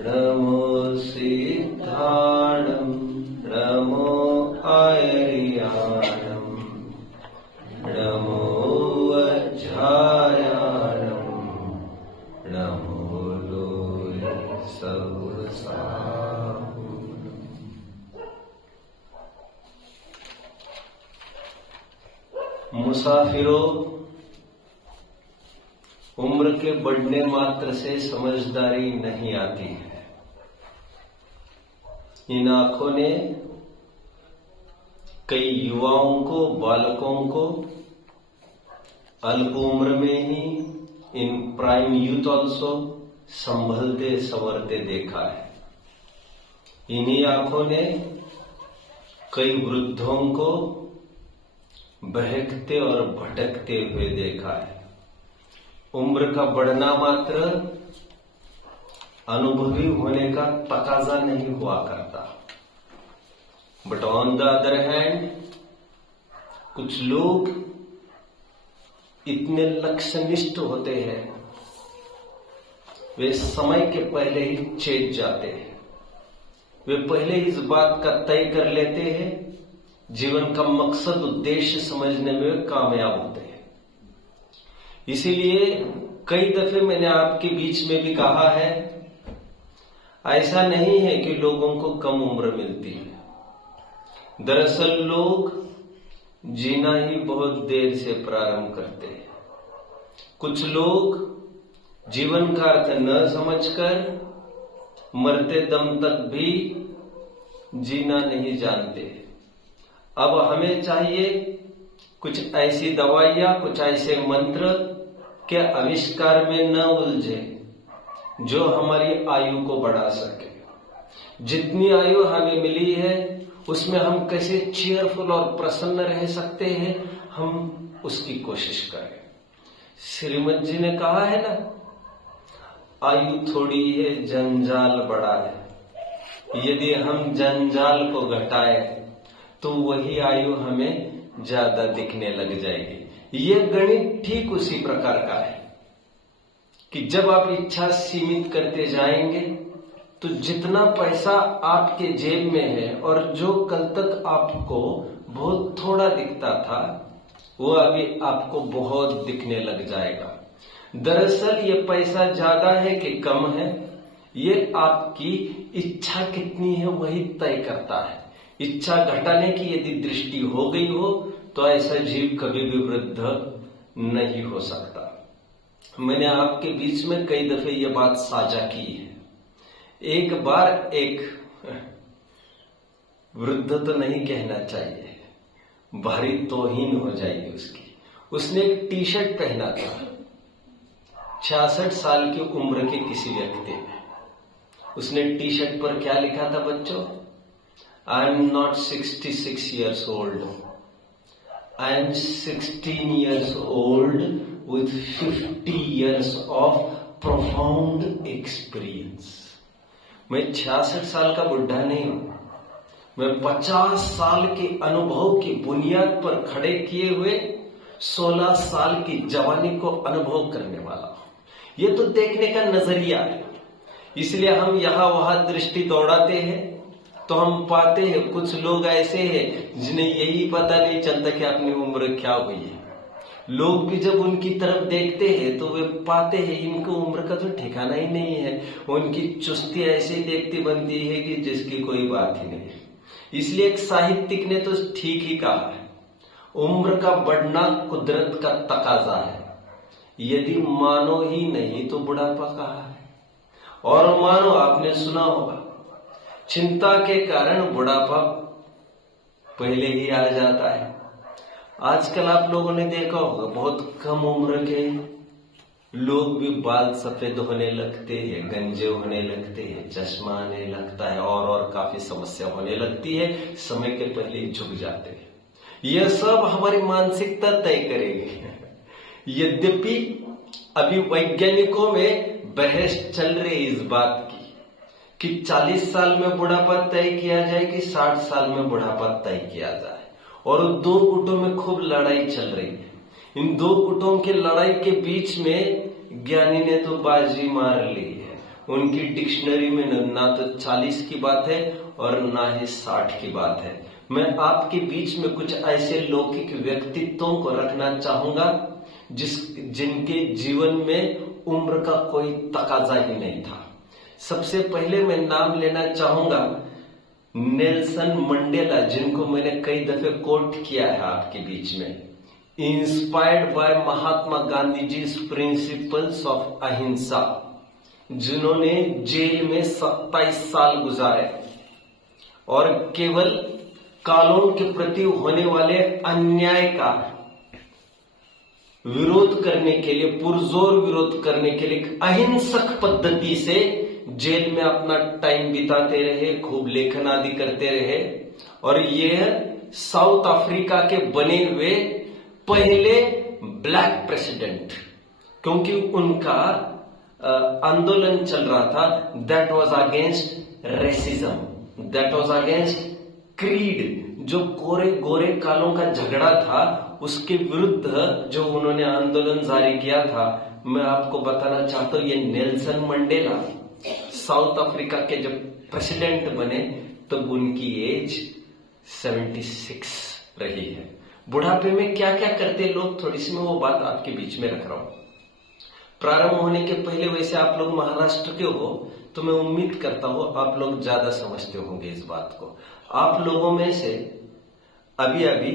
नमो सिद्धाणं नमो आयर्याणं नमो वज्रायाणं नमो लोय सहसाहु। मुसाफिरों, उम्र के बढ़ने मात्र से समझदारी नहीं आती है। इन आंखों ने कई युवाओं को, बालकों को अल्प उम्र में ही, इन प्राइम यूथ ऑल्सो, संभलते संवरते देखा है। इन्हीं आंखों ने कई वृद्धों को बहकते और भटकते हुए देखा है। उम्र का बढ़ना मात्र अनुभवी होने का तकाजा नहीं हुआ करता। But on the other hand, कुछ लोग इतने लक्ष्यनिष्ठ होते हैं, वे समय के पहले ही चेत जाते हैं। वे पहले इस बात का तय कर लेते हैं, जीवन का मकसद, उद्देश्य समझने में वे कामयाब होते हैं। इसीलिए कई दफे मैंने आपके बीच में भी कहा है, ऐसा नहीं है कि लोगों को कम उम्र मिलती है। दरअसल लोग जीना ही बहुत देर से प्रारंभ करते हैं। कुछ लोग जीवन का अर्थ न समझकर मरते दम तक भी जीना नहीं जानते। अब हमें चाहिए कुछ ऐसी दवाइयां, कुछ ऐसे मंत्र के आविष्कार में न उलझे जो हमारी आयु को बढ़ा सके। जितनी आयु हमें मिली है उसमें हम कैसे चीयरफुल और प्रसन्न रह सकते हैं, हम उसकी कोशिश करें। श्रीमद जी ने कहा है ना, आयु थोड़ी है जंजाल बड़ा है। यदि हम जंजाल को घटाए तो वही आयु हमें ज्यादा दिखने लग जाएगी। यह गणित ठीक उसी प्रकार का है कि जब आप इच्छा सीमित करते जाएंगे तो जितना पैसा आपके जेब में है और जो कल तक आपको बहुत थोड़ा दिखता था, वो अभी आपको बहुत दिखने लग जाएगा। दरअसल ये पैसा ज्यादा है कि कम है, ये आपकी इच्छा कितनी है वही तय करता है। इच्छा घटाने की यदि दृष्टि हो गई हो तो ऐसा जीव कभी भी वृद्ध नहीं हो सकता। मैंने आपके बीच में कई दफे ये बात साझा की है। एक बार एक वृद्ध तो नहीं कहना चाहिए, भारी तौहीन हो जाएगी उसकी। उसने एक टी शर्ट पहना था 66 साल की उम्र के किसी व्यक्ति ने। उसने टी शर्ट पर क्या लिखा था बच्चों? I am not 66 years old. I am 16 years old with 50 years of profound experience. मैं 66 साल का बुढ़ा नहीं हूं, मैं 50 साल के अनुभव की बुनियाद पर खड़े किए हुए 16 साल की जवानी को अनुभव करने वाला हूं। ये तो देखने का नजरिया है। इसलिए हम यहां वहां दृष्टि दौड़ाते हैं तो हम पाते हैं कुछ लोग ऐसे हैं जिन्हें यही पता नहीं चलता कि अपनी उम्र क्या हुई है। लोग भी जब उनकी तरफ देखते हैं तो वे पाते हैं इनको उम्र का तो ठिकाना ही नहीं है। उनकी चुस्ती ऐसे ही देखती बनती है कि जिसकी कोई बात ही नहीं है। इसलिए एक साहित्यिक ने तो ठीक ही कहा है, उम्र का बढ़ना कुदरत का तकाजा है। यदि मानो ही नहीं तो बुढ़ापा कहा है। और मानो, आपने सुना होगा, चिंता के कारण बुढ़ापा पहले ही आ जाता है। आजकल आप लोगों ने देखा होगा बहुत कम उम्र के लोग भी बाल सफेद होने लगते हैं, गंजे होने लगते हैं, चश्मा आने लगता है और काफी समस्या होने लगती है। समय के पहले झुक जाते हैं। यह सब हमारी मानसिकता तय करेगी। यद्यपि अभी वैज्ञानिकों में बहस चल रही इस बात की कि 40 साल में बुढ़ापा तय किया जाए कि 60 साल में बुढ़ापा तय किया जाए। और दो गुटों में खूब लड़ाई चल रही है। इन दो गुटों की लड़ाई के बीच में ज्ञानी ने तो बाजी मार ली है। उनकी डिक्शनरी में ना तो 40 की बात है और ना ही 60 की बात है। मैं आपके बीच में कुछ ऐसे लौकिक व्यक्तित्वों को रखना चाहूंगा जिनके जीवन में उम्र का कोई तकाजा ही नहीं था। सबसे पहले मैं नाम लेना चाहूंगा नेल्सन मंडेला, जिनको मैंने कई दफे कोट किया है आपके बीच में। Inspired by Mahatma Gandhi ji principles of ahimsa, जिन्होंने जेल में 27 साल गुजारे और केवल कानून के प्रति होने वाले अन्याय का विरोध करने के लिए, पुरजोर विरोध करने के लिए अहिंसक पद्धति से जेल में अपना टाइम बिताते रहे, खूब लेखन आदि करते रहे। और यह साउथ अफ्रीका के बने हुए पहले ब्लैक प्रेसिडेंट, क्योंकि उनका आंदोलन चल रहा था that was against racism, that was against creed. जो गोरे गोरे कालों का झगड़ा था उसके विरुद्ध जो उन्होंने आंदोलन जारी किया था। मैं आपको बताना चाहता हूं, ये नेल्सन मंडेला साउथ अफ्रीका के जब प्रेसिडेंट बने तब उनकी एज 76 रही है। बुढ़ापे में क्या क्या करते लोग, थोड़ी सी मैं वो बात आपके बीच में रख रहा हूं। प्रारंभ होने के पहले, वैसे आप लोग महाराष्ट्र के हो तो मैं उम्मीद करता हूं आप लोग ज्यादा समझते होंगे इस बात को। आप लोगों में से अभी अभी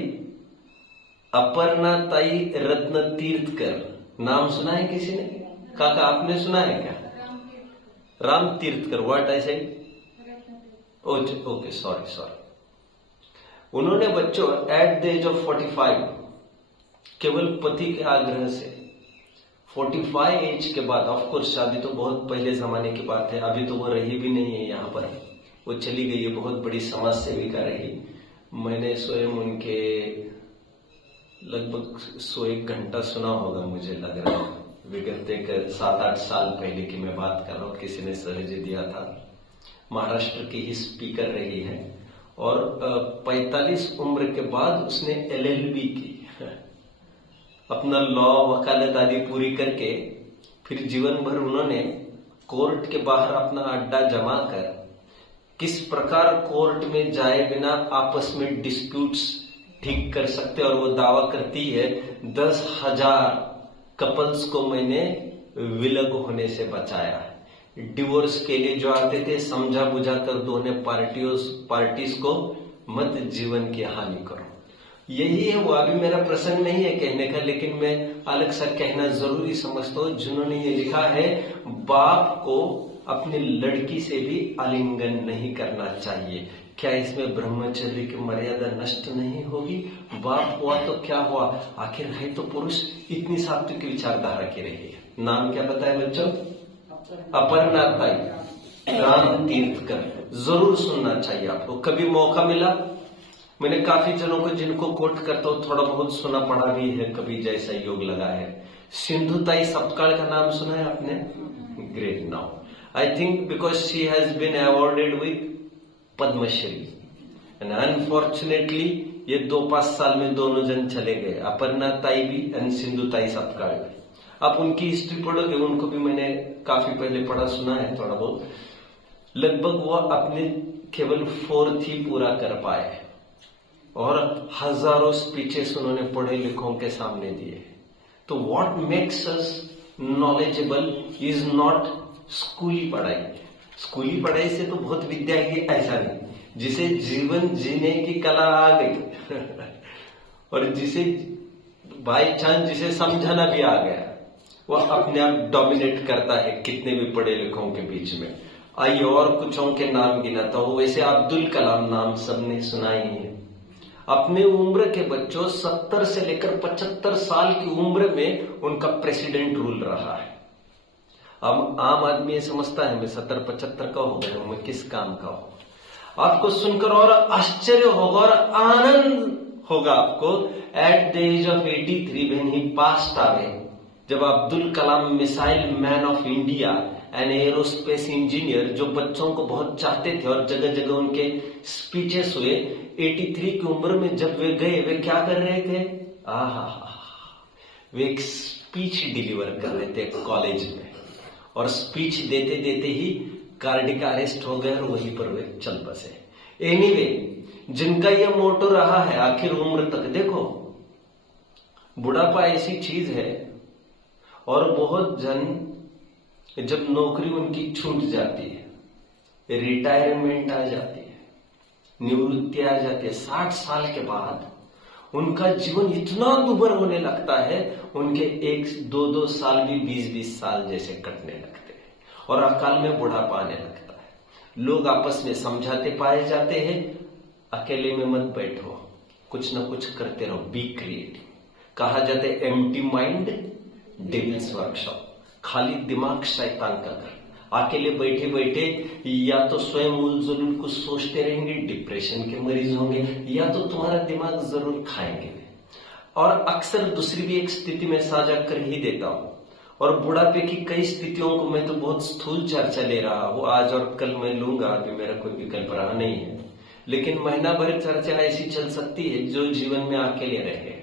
अपर्णाताई रत्न तीर्थकर नाम सुना है किसी ने? काका आपने सुना है क्या? Ram Tirthakar, what I said? Okay, sorry. उन्होंने बच्चों एट द एज ऑफ 45 केवल पति के आग्रह से 45 एज के बाद, ऑफ कोर्स शादी तो बहुत पहले जमाने की बात है, अभी तो वो रही भी नहीं है यहाँ पर, वो चली गई है, बहुत बड़ी समाज सेविका रही। मैंने स्वयं उनके लगभग 101 घंटा सुना होगा, मुझे लग रहा है। विगत 7-8 साल पहले की मैं बात कर रहा हूँ, किसी ने सहज दिया था। महाराष्ट्र की ही स्पीकर रही है और 45 उम्र के बाद उसने LLB की, अपना लॉ वकालत आदि पूरी करके फिर जीवन भर उन्होंने कोर्ट के बाहर अपना अड्डा जमा कर किस प्रकार कोर्ट में जाए बिना आपस में डिस्प्यूट्स ठीक कर सकते, और वो दावा करती है 10,000 कपल्स को मैंने विलग होने से बचाया है। डिवोर्स के लिए जो आते थे समझा बुझा कर दोनों पार्टीज को मत जीवन की हानि करो। यही है वो। अभी मेरा प्रसंग नहीं है कहने का, लेकिन मैं अलग सा कहना जरूरी समझता हूं। जिन्होंने ये लिखा है, बाप को अपनी लड़की से भी आलिंगन नहीं करना चाहिए। क्या इसमें ब्रह्मचर्य की मर्यादा नष्ट नहीं होगी? बाप हुआ तो क्या हुआ, आखिर है तो पुरुष। इतनी सात्विक विचारधारा की रही है। नाम क्या बताया बच्चों? अपर्णाताई राम तीर्थकर। जरूर सुनना चाहिए आपको, कभी मौका मिला। मैंने काफी जनों को जिनको कोट करता हूं थोड़ा बहुत सुना पढ़ा भी है, कभी जैसा योग लगा है। सिंधुताई सपकाळ का नाम सुना है आपने? Great. Now I think because she has been awarded with Padma Shri, and unfortunately ये 2-5 साल में दोनों जन चले गए, अपर्णाताई भी एंड सिंधुताई सपकाळ भी। आप उनकी हिस्ट्री पढ़ोगे, उनको भी मैंने काफी पहले पढ़ा सुना है थोड़ा बहुत। लगभग वो अपने केवल 4th ही पूरा कर पाए और हजारों स्पीचेस उन्होंने पढ़े लिखों के सामने दिए। तो what makes us knowledgeable is not स्कूली पढ़ाई। स्कूली पढ़ाई से तो बहुत विद्या की, ऐसा नहीं। जिसे जीवन जीने की कला आ गई और जिसे बाई चांस जिसे समझाना भी आ गया, वह अपने आप डोमिनेट करता है कितने भी पढ़े लिखों के बीच में। आइए और कुछों के नाम गिनाता हूं। वैसे अब्दुल कलाम नाम सबने सुना ही है। अपने उम्र के बच्चों 70 से लेकर 75 साल की उम्र में उनका प्रेसिडेंट रूल रहा है। अब आम आदमी ये समझता है मैं 70-75 का हो गया हूं, मैं किस काम का हूं। आपको सुनकर और आश्चर्य होगा और आनंद होगा आपको। At the age of 83 when he passed away, जब Abdul Kalam missile man of India and aerospace engineer, जो बच्चों को बहुत चाहते थे और जगह जगह उनके स्पीचेस हुए, 83 की उम्र में जब वे गए, वे क्या कर रहे थे? वे एक स्पीच डिलीवर कर रहे थे कॉलेज में। और स्पीच देते देते ही कार्डिक अरेस्ट हो गया और वहीं पर वे चल बसे। एनीवे, जिनका यह मोटो रहा है आखिर उम्र तक, देखो बुढ़ापा ऐसी चीज है और बहुत जन जब नौकरी उनकी छूट जाती है, रिटायरमेंट आ जाती है, निवृत्ति आ जाती है, 60 साल के बाद उनका जीवन इतना दुर्भर होने लगता है, उनके 1-2 साल भी 20-20 साल जैसे कटने लगते हैं और अकाल में बुढ़ापा आने लगता है। लोग आपस में समझाते पाए जाते हैं, अकेले में मत बैठो, कुछ ना कुछ करते रहो, बी क्रिएटिव। कहा जाता है एम्प्टी माइंड डेविल्स वर्कशॉप, खाली दिमाग शैतान का घर। अकेले बैठे बैठे या तो स्वयं उलझुल कुछ सोचते रहेंगे, डिप्रेशन के मरीज होंगे, या तो तुम्हारा दिमाग जरूर खाएंगे। और अक्सर दूसरी भी एक स्थिति में साझा कर ही देता हूं, और बुढ़ापे की कई स्थितियों को मैं तो बहुत स्थूल चर्चा ले रहा हूं, आज और कल मैं लूंगा, अभी मेरा कोई विकल्प रहा नहीं है। लेकिन महीना भर चर्चा ऐसी चल सकती है। जो जीवन में अकेले रहे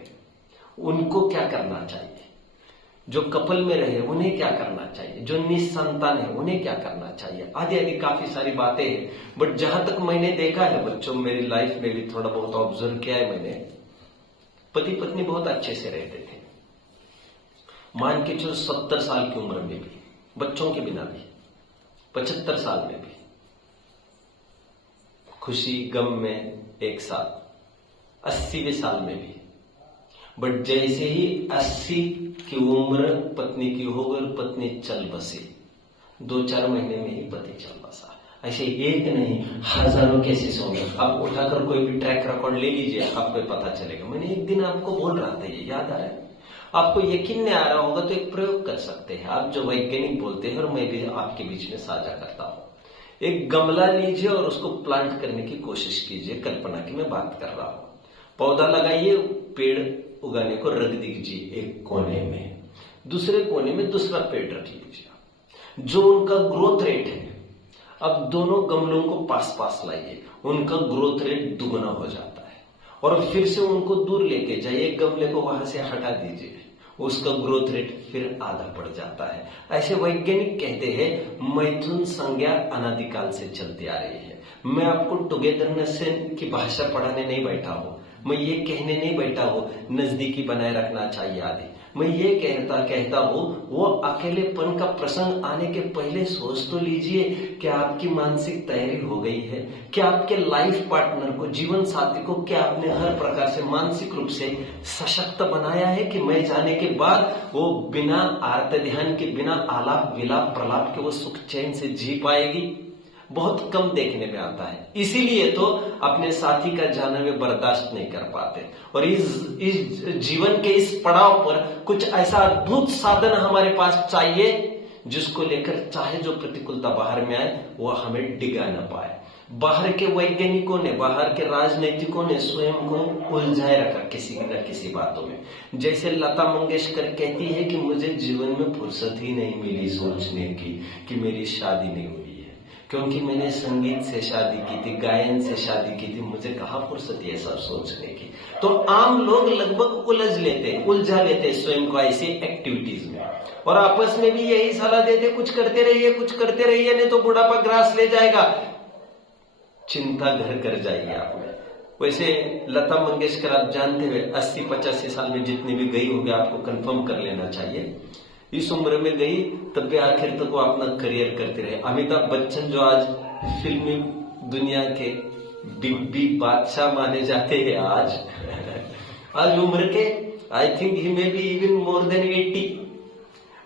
उनको क्या करना चाहिए, जो कपल में रहे उन्हें क्या करना चाहिए, जो निसंतान है उन्हें क्या करना चाहिए, आदि आदि काफी सारी बातें हैं। बट जहां तक मैंने देखा है बच्चों, मेरी लाइफ में भी थोड़ा बहुत ऑब्जर्व किया है मैंने, पति पत्नी बहुत अच्छे से रहते थे। मान के चलो 70 साल की उम्र में भी, बच्चों के बिना भी, 75 साल में भी, खुशी गम में एक साथ, 80वें साल में भी। बट जैसे ही 80 की उम्र पत्नी की हो गई और पत्नी चल बसी, 2-4 महीने में ही पति चल बसा। ऐसे एक नहीं, हजारों केसेस होंगे। आप उठाकर कोई भी ट्रैक रिकॉर्ड ले लीजिए, आपको पता चलेगा। मैंने एक दिन आपको बोल रहा था, ये याद आया? आपको यकीन नहीं आ रहा होगा तो एक प्रयोग कर सकते हैं आप, जो वैज्ञानिक बोलते हैं और मैं भी आपके बीच में साझा करता हूं। एक गमला लीजिए और उसको प्लांट करने की कोशिश कीजिए, कल्पना की मैं बात कर रहा हूं। पौधा लगाइए, पेड़ उगाने को रख दीजिए एक कोने में, दूसरे कोने में दूसरा पेड़ रख लीजिए। जो उनका ग्रोथ रेट है, अब दोनों गमलों को पास पास लाइए, उनका ग्रोथ रेट दुगना हो जाता है। और फिर से उनको दूर लेके जाइए, एक गमले को वहां से हटा दीजिए, उसका ग्रोथ रेट फिर आधा बढ़ जाता है। ऐसे वैज्ञानिक कहते हैं मैथुन संज्ञा अनादिकाल से चलती आ रही है। मैं आपको टुगेदरनेस की भाषा पढ़ाने नहीं बैठा हूं, मैं ये कहने नहीं बैठा हूं नजदीकी बनाए रखना चाहिए आदि। मैं ये कहता हूं वो अकेलेपन का प्रसंग आने के पहले सोच तो लीजिए, क्या आपकी मानसिक तैयारी हो गई है? क्या आपके लाइफ पार्टनर को, जीवन साथी को, क्या आपने हर प्रकार से मानसिक रूप से सशक्त बनाया है कि मैं जाने के बाद वो बिना आर्त ध्यान के, बिना आलाप विलाप प्रलाप के वो सुख चैन से जी पाएगी? बहुत कम देखने में आता है। इसीलिए तो अपने साथी का जाना वे बर्दाश्त नहीं कर पाते। और इस जीवन के इस पड़ाव पर कुछ ऐसा अद्भुत साधन हमारे पास चाहिए जिसको लेकर चाहे जो प्रतिकूलता बाहर में आए वो हमें डिगा न पाए। बाहर के वैज्ञानिकों ने, बाहर के राजनीतिकों ने स्वयं को उलझाए रखा किसी न किसी बातों में। जैसे लता मंगेशकर कहती है कि मुझे जीवन में फुर्सत ही नहीं मिली सोचने की कि मेरी शादी नहीं हुई है, क्योंकि मैंने संगीत से शादी की थी, गायन से शादी की थी, मुझे कहाँ फुर्सत है सब सोचने की। तो आम लोग लगभग उलझा लेते स्वयं को ऐसी एक्टिविटीज में, और आपस में भी यही सलाह देते कुछ करते रहिए, कुछ करते रहिए, नहीं तो बुढ़ापा ग्रास ले जाएगा, चिंता घर कर जाएगी आप में। वैसे लता मंगेशकर आप जानते हुए 80-85 साल में जितनी भी गई होगी, आपको कंफर्म कर लेना चाहिए। इस उम्र में गई तब भी आखिर तक वो अपना करियर करते रहे। अमिताभ बच्चन जो आज फिल्मी दुनिया के बिग बादशाह माने जाते हैं, आज उम्र के I think he may be even more than 80,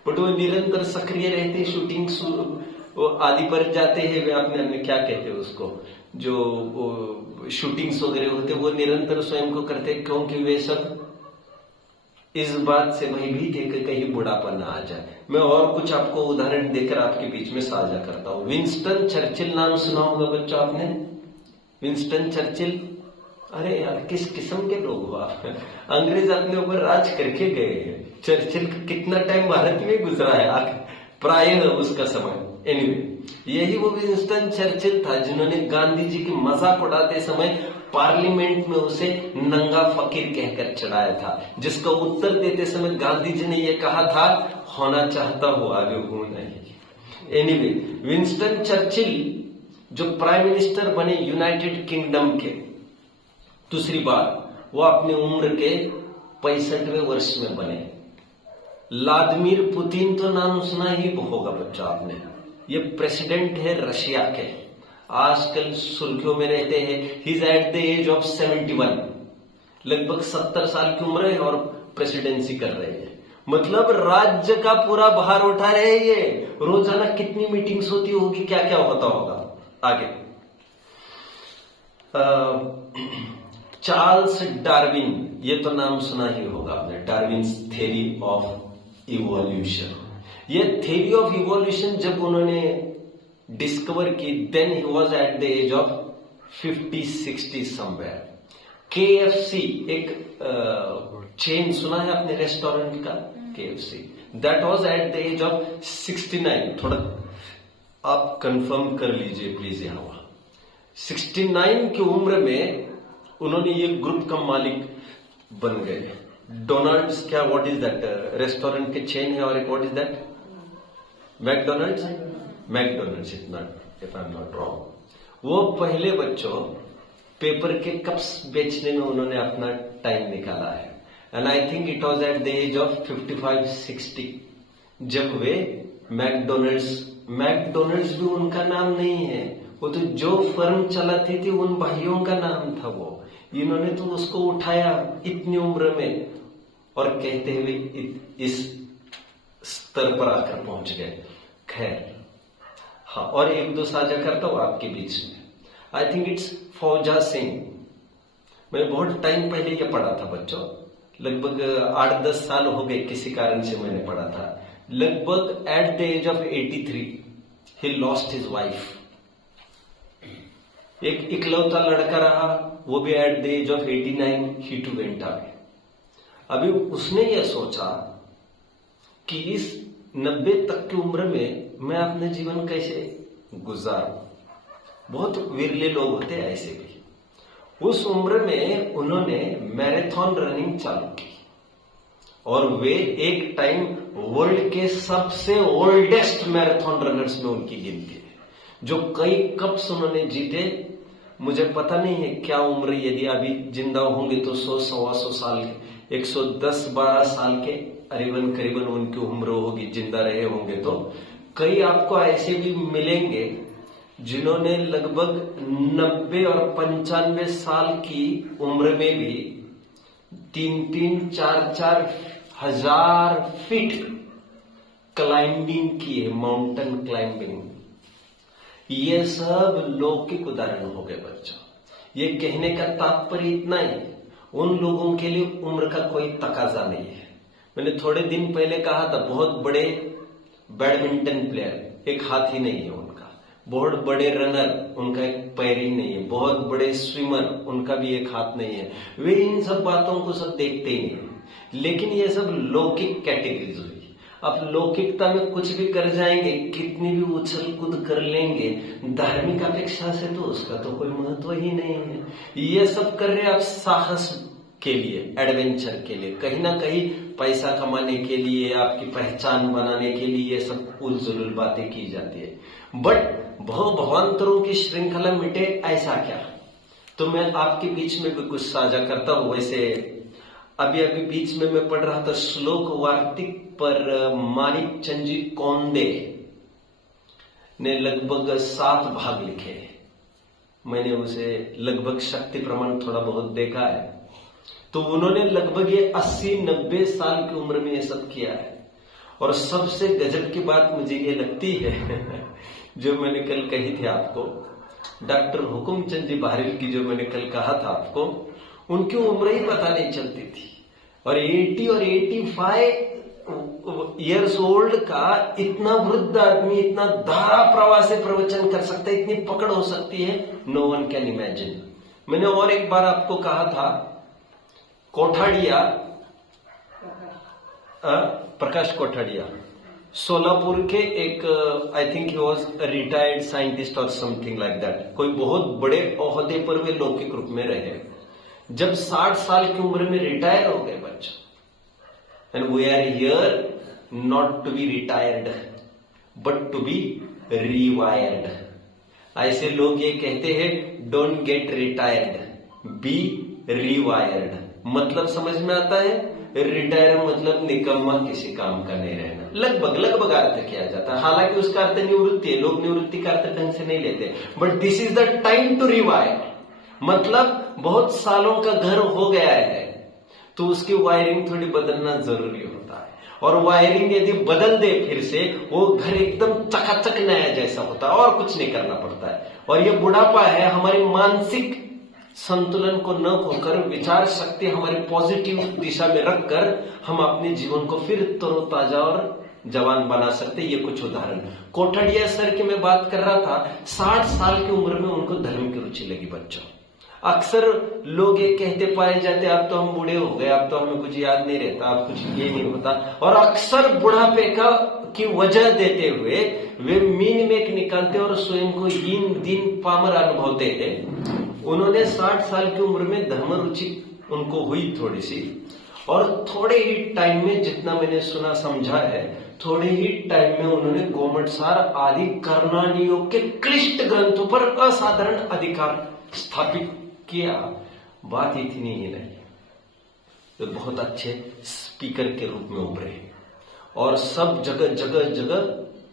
but वो निरंतर सक्रिय रहते, शूटिंग आदि पर जाते हैं। वे आपने क्या कहते हैं उसको, जो शूटिंग्स वगैरह होते वो निरंतर स्वयं को करते, क्योंकि वे सब इस बात से भयभीत है कि कहीं बुढ़ापा ना आ जाए। मैं और कुछ आपको उदाहरण देकर आपके बीच में साझा करता हूं। विंस्टन चर्चिल नाम सुना होगा बच्चों आपने? विंस्टन चर्चिल, अरे यार किस किस्म के लोग हो आप, अंग्रेज अपने ऊपर राज करके गए हैं। चर्चिल का कितना टाइम भारत में गुजरा है प्राय उसका समय। एनीवे, यही वो विंस्टन चर्चिल था जिन्होंने गांधी जी की मजाक उड़ाते समय पार्लियामेंट में उसे नंगा फकीर कहकर चढ़ाया था, जिसका उत्तर देते समय गांधी जी ने यह कहा था, होना चाहता हूं आगे हूं नहीं। एनीवे, विंस्टन चर्चिल जो प्राइम मिनिस्टर बने यूनाइटेड किंगडम के दूसरी बार, वो अपनी उम्र के 65वें वर्ष में बने। व्लादिमीर पुतिन तो नाम सुना ही होगा बच्चा आपने, ये प्रेसिडेंट है रशिया के, आजकल सुर्खियों में रहते हैं। He is at the age of 71, लगभग 70 साल की उम्र है और प्रेसिडेंसी कर रहे हैं। मतलब राज्य का पूरा भार उठा रहे हैं ये। रोजाना कितनी मीटिंग्स होती होगी, क्या क्या होता होगा। आगे, चार्ल्स डार्विन, ये तो नाम सुना ही होगा आपने, डार्विन्स थ्योरी ऑफ इवोल्यूशन। ये थ्योरी ऑफ इवोल्यूशन जब उन्होंने डिस्कवर की, then he was at the age of 50-60 somewhere. KFC एक चेन सुना है आपने रेस्टोरेंट का, KFC, that was at the age of 69। थोड़ा आप कंफर्म कर लीजिए प्लीज यहां वहां। 69 की उम्र में उन्होंने ये ग्रुप का मालिक बन गए। डोनाल्ड्स, क्या व्हाट इज दैट, रेस्टोरेंट के चेन है, और एक what is that, McDonald's, McDonald's if I am not wrong. वो पहले बच्चों पेपर के कप्स बेचने में उन्होंने अपना टाइम निकाला है। And I think it was at the age of 55-60 जब वे मैकडोनल्ड्स भी उनका नाम नहीं है, वो तो जो फर्म चलाती थी उन भाइयों का नाम था वो। इन्होंने तो उसको उठाया इतनी उम्र में और कहते हुए इस स्तर पर आकर पहुंच गए। खैर, हाँ, और एक दो साझा करता हूं आपके बीच में। आई थिंक इट्स फौजा सिंह। मैंने बहुत टाइम पहले ये पढ़ा था बच्चों, लगभग 8-10 साल हो गए, किसी कारण से मैंने पढ़ा था। लगभग at the age of 83 he lost his wife. एक इकलौता लड़का रहा, वो भी at the age of 89 he too went away. अभी उसने ये सोचा कि इस 90 तक की उम्र में मैं अपने जीवन कैसे गुजारूं। बहुत विरले लोग होते हैं ऐसे भी। उस उम्र में उन्होंने मैराथन रनिंग चालू की और वे एक टाइम वर्ल्ड के सबसे ओल्डेस्ट मैराथन रनर्स में उनकी गिनती है, जो कई कप्स उन्होंने जीते। मुझे पता नहीं है क्या उम्र, यदि अभी जिंदा होंगे तो 100-125 साल के, 110-12 साल के करीबन उनकी उम्र होगी, जिंदा रहे होंगे तो। कई आपको ऐसे भी मिलेंगे जिन्होंने लगभग 90 और 95 साल की उम्र में भी 3-3, 4-4 हजार फीट क्लाइंबिंग की है, माउंटेन क्लाइंबिंग। ये सब लौकिक उदाहरण हो गए बच्चों। ये कहने का तात्पर्य इतना ही, उन लोगों के लिए उम्र का कोई तकाजा नहीं है। मैंने थोड़े दिन पहले कहा था, बहुत बड़े बैडमिंटन प्लेयर, एक हाथ ही नहीं है उनका। बहुत बड़े रनर, उनका एक पैर ही नहीं है। बहुत बड़े स्विमर, उनका भी एक हाथ नहीं है। वे इन सब बातों को सब देखते ही नहीं। लेकिन ये सब लौकिक कैटेगरीज हुई। अब लौकिकता में कुछ भी कर जाएंगे, कितनी भी उछल कूद कर लेंगे, धार्मिक अपेक्षा से तो उसका तो कोई महत्व ही नहीं है। ये सब कर रहे आप साहस के लिए, एडवेंचर के लिए, कहीं ना कहीं पैसा कमाने के लिए, आपकी पहचान बनाने के लिए ये सब उलझुल बातें की जाती है। बट भवांतरों की श्रृंखला मिटे ऐसा क्या? तो मैं आपके बीच में भी कुछ साझा करता हूं। वैसे अभी बीच में मैं पढ़ रहा था श्लोक वार्तिक पर मानिक चंद जी कौंडे ने लगभग 7 भाग लिखे। मैंने उसे लगभग शक्ति प्रमाण थोड़ा बहुत देखा है। तो उन्होंने लगभग ये 80-90 साल की उम्र में ये सब किया है। और सबसे गजब की बात मुझे ये लगती है जो मैंने कल कही थी आपको, डॉक्टर हुकुमचंद जी बहरील की जो मैंने कल कहा था आपको, उनकी उम्र ही पता नहीं चलती थी। और 80 और 85 ईयर्स ओल्ड का इतना वृद्ध आदमी इतना धारा प्रवाह से प्रवचन कर सकता है, इतनी पकड़ हो सकती है, नो वन कैन इमेजिन। मैंने और एक बार आपको कहा था, कोठाड़िया, प्रकाश कोठाड़िया, सोलापुर के एक, I think he was retired scientist और समथिंग लाइक दैट, कोई बहुत बड़े ओहदे पर वे लौकिक रूप में रहे। जब 60 साल की उम्र में रिटायर हो गए बच्चों, and we are here not to be retired, but to be rewired. ऐसे लोग ये कहते हैं don't get retired, be rewired. मतलब समझ में आता है? रिटायर मतलब निकम्मा, किसी काम का नहीं रहना, लगभग अर्थ किया जाता है। हालांकि उसका अर्थ निवृत्ति है, लोग निवृत्ति का अर्थ ढंग से नहीं लेते, but this is the time to rewire. मतलब बहुत सालों का घर हो गया है तो उसकी वायरिंग थोड़ी बदलना जरूरी होता है, और वायरिंग यदि बदल दे फिर से, वो घर एकदम चकाचक नया जैसा होता है और कुछ नहीं करना पड़ता है। और ये बुढ़ापा है, हमारी मानसिक संतुलन को न खोकर विचार शक्ति हमारी पॉजिटिव दिशा में रखकर हम अपने जीवन को फिर तरोताजा और जवान बना सकते। ये कुछ उदाहरण। कोठड़िया सर की मैं बात कर रहा था, 60 साल की उम्र में उनको धर्म की रुचि लगी। बच्चों, अक्सर लोग ये कहते पाए जाते, अब तो हम बूढ़े हो गए, अब तो हमें कुछ याद नहीं रहता, अब कुछ ये नहीं होता। और अक्सर बुढ़ापे की वजह देते हुए वे मीन मेक निकालते और स्वयं को हीन दीन पामर अनुभवते हैं। उन्होंने 60 साल की उम्र में धर्म रुचि उनको हुई थोड़ी सी, और थोड़े ही टाइम में, जितना मैंने सुना समझा है, थोड़े ही टाइम में उन्होंने गोमटसार आदि कर्णानियों के क्लिष्ट ग्रंथों पर असाधारण अधिकार स्थापित किया। बात इतनी ही नहीं, वे बहुत अच्छे स्पीकर के रूप में उभरे और सब जगह जगह जगह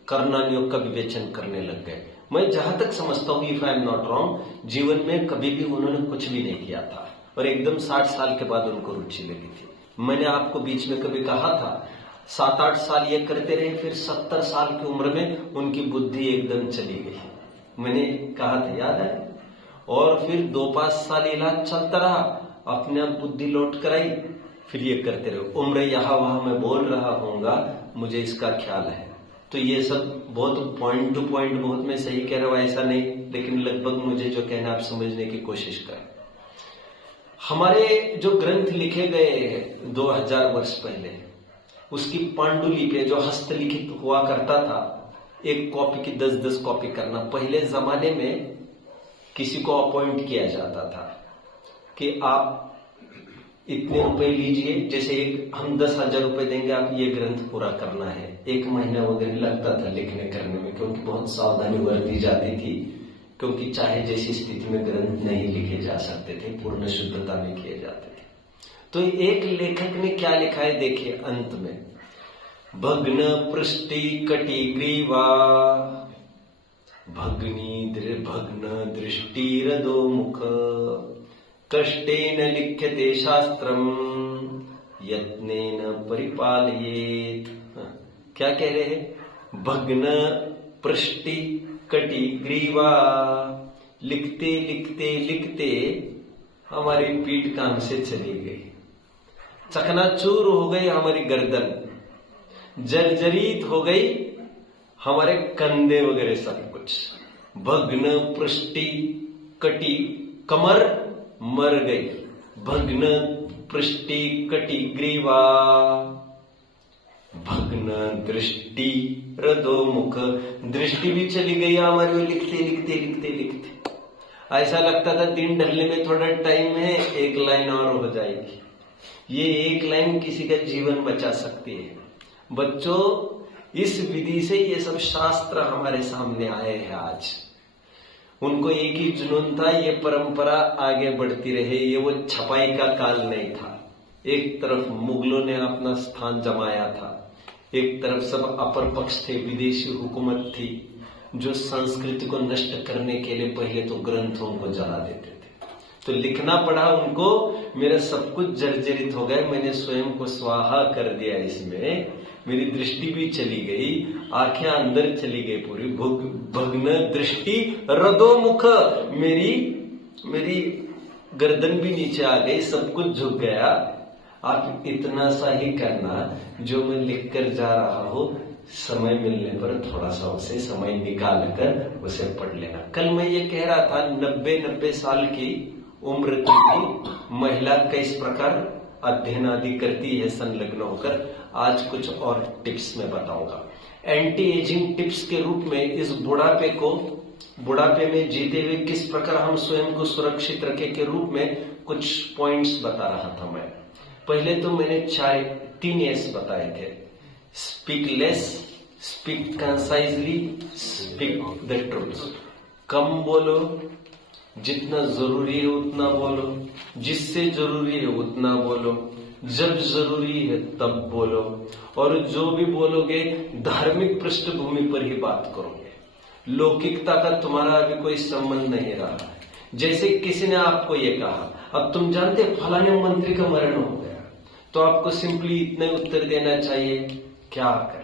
कर्णानियों का विवेचन करने लग गए। मैं जहां तक समझता हूं, if I am not wrong, जीवन में कभी भी उन्होंने कुछ भी नहीं किया था और एकदम 60 साल के बाद उनको रुचि लगी थी। मैंने आपको बीच में कभी कहा था 7-8 साल ये करते रहे, फिर 70 साल की उम्र में उनकी बुद्धि एकदम चली गई। मैंने कहा था, याद है? और फिर 2-5 साल इलाज चलता रहा, अपने आप बुद्धि लौट कर आई, फिर ये करते रहे। उम्र यहां वहां मैं बोल रहा हूंगा, मुझे इसका ख्याल है। तो ये सब बहुत पॉइंट टू पॉइंट, बहुत मैं सही कह रहा हूं ऐसा नहीं, लेकिन लगभग मुझे जो कहना आप समझने की कोशिश करें। हमारे जो ग्रंथ लिखे गए 2000 वर्ष पहले, उसकी पांडुलिपि जो हस्तलिखित हुआ करता था, एक कॉपी की 10-10 कॉपी करना। पहले जमाने में किसी को अपॉइंट किया जाता था कि आप इतने रुपए लीजिए, जैसे हम 10,000 रुपए देंगे, आप ये ग्रंथ पूरा करना है। 1 महीना वगैरह लगता था लिखने करने में, क्योंकि बहुत सावधानी बरती जाती थी, क्योंकि चाहे जैसी स्थिति में ग्रंथ नहीं लिखे जा सकते थे, पूर्ण शुद्धता में किए जाते थे। तो एक लेखक ने क्या लिखा है देखिए अंत में, भग्न पृष्टि कटि ग्रीवा भग्न दृष्टिरदो मुख कष्टेन लिख्यते शास्त्रम यत्नेन परिपालयेत। क्या कह रहे हैं? भग्न पृष्टि कटि ग्रीवा, लिखते लिखते लिखते हमारी पीठ काम से चली गई, चकनाचूर हो गई हमारी गर्दन, जर्जरित हो गई हमारे कंधे वगैरह सब कुछ। भग्न पृष्टि कटि, कमर मर गई। भग्न पृष्टि कटि ग्रीवा भग्न दृष्टि रदो मुख, दृष्टि भी चली गई हमारी, लिखते लिखते लिखते लिखते ऐसा लगता था दिन ढलने में थोड़ा टाइम है, 1 लाइन और हो जाएगी। ये 1 लाइन किसी का जीवन बचा सकती है। बच्चों, इस विधि से ये सब शास्त्र हमारे सामने आए हैं आज। उनको एक ही जुनून था, ये परंपरा आगे बढ़ती रहे। ये वो छपाई का काल नहीं था। एक तरफ मुगलों ने अपना स्थान जमाया था, एक तरफ सब अपर पक्ष थे, विदेशी हुकूमत थी जो संस्कृति को नष्ट करने के लिए पहले तो ग्रंथों को जला देते थे। तो लिखना पड़ा उनको, मेरा सब कुछ जर्जरित हो गया, मैंने स्वयं को स्वाहा कर दिया इसमें, मेरी दृष्टि भी चली गई, आंखें अंदर चली गई पूरी। भग्न दृष्टि रदो मुख, मेरी गर्दन भी नीचे आ गई, सब कुछ झुक गया। आप इतना सा ही करना, जो मैं लिख कर जा रहा हूं, समय मिलने पर थोड़ा सा उसे समय निकाल कर उसे पढ़ लेना। कल मैं ये कह रहा था 90 साल की उम्र की महिला किस प्रकार अध्ययन आदि करती है संलग्न होकर। आज कुछ और टिप्स मैं बताऊंगा। एंटी एजिंग टिप्स के रूप में इस बुढ़ापे में जीते हुए किस प्रकार हम स्वयं को सुरक्षित रखें के रूप में कुछ पॉइंट्स बता रहा था मैं। पहले तो मैंने 3 एस बताए थे, speak less, speak concisely, speak the truth. कम बोलो, जितना जरूरी है उतना बोलो, जिससे जरूरी है उतना बोलो, जब जरूरी है तब बोलो, और जो भी बोलोगे धार्मिक पृष्ठभूमि पर ही बात करोगे। लौकिकता का तुम्हारा अभी कोई संबंध नहीं रहा है। जैसे किसी ने आपको ये कहा, अब तुम जानते फलाने मंत्री का मरण हो गया, तो आपको सिंपली इतने उत्तर देना चाहिए, क्या करें,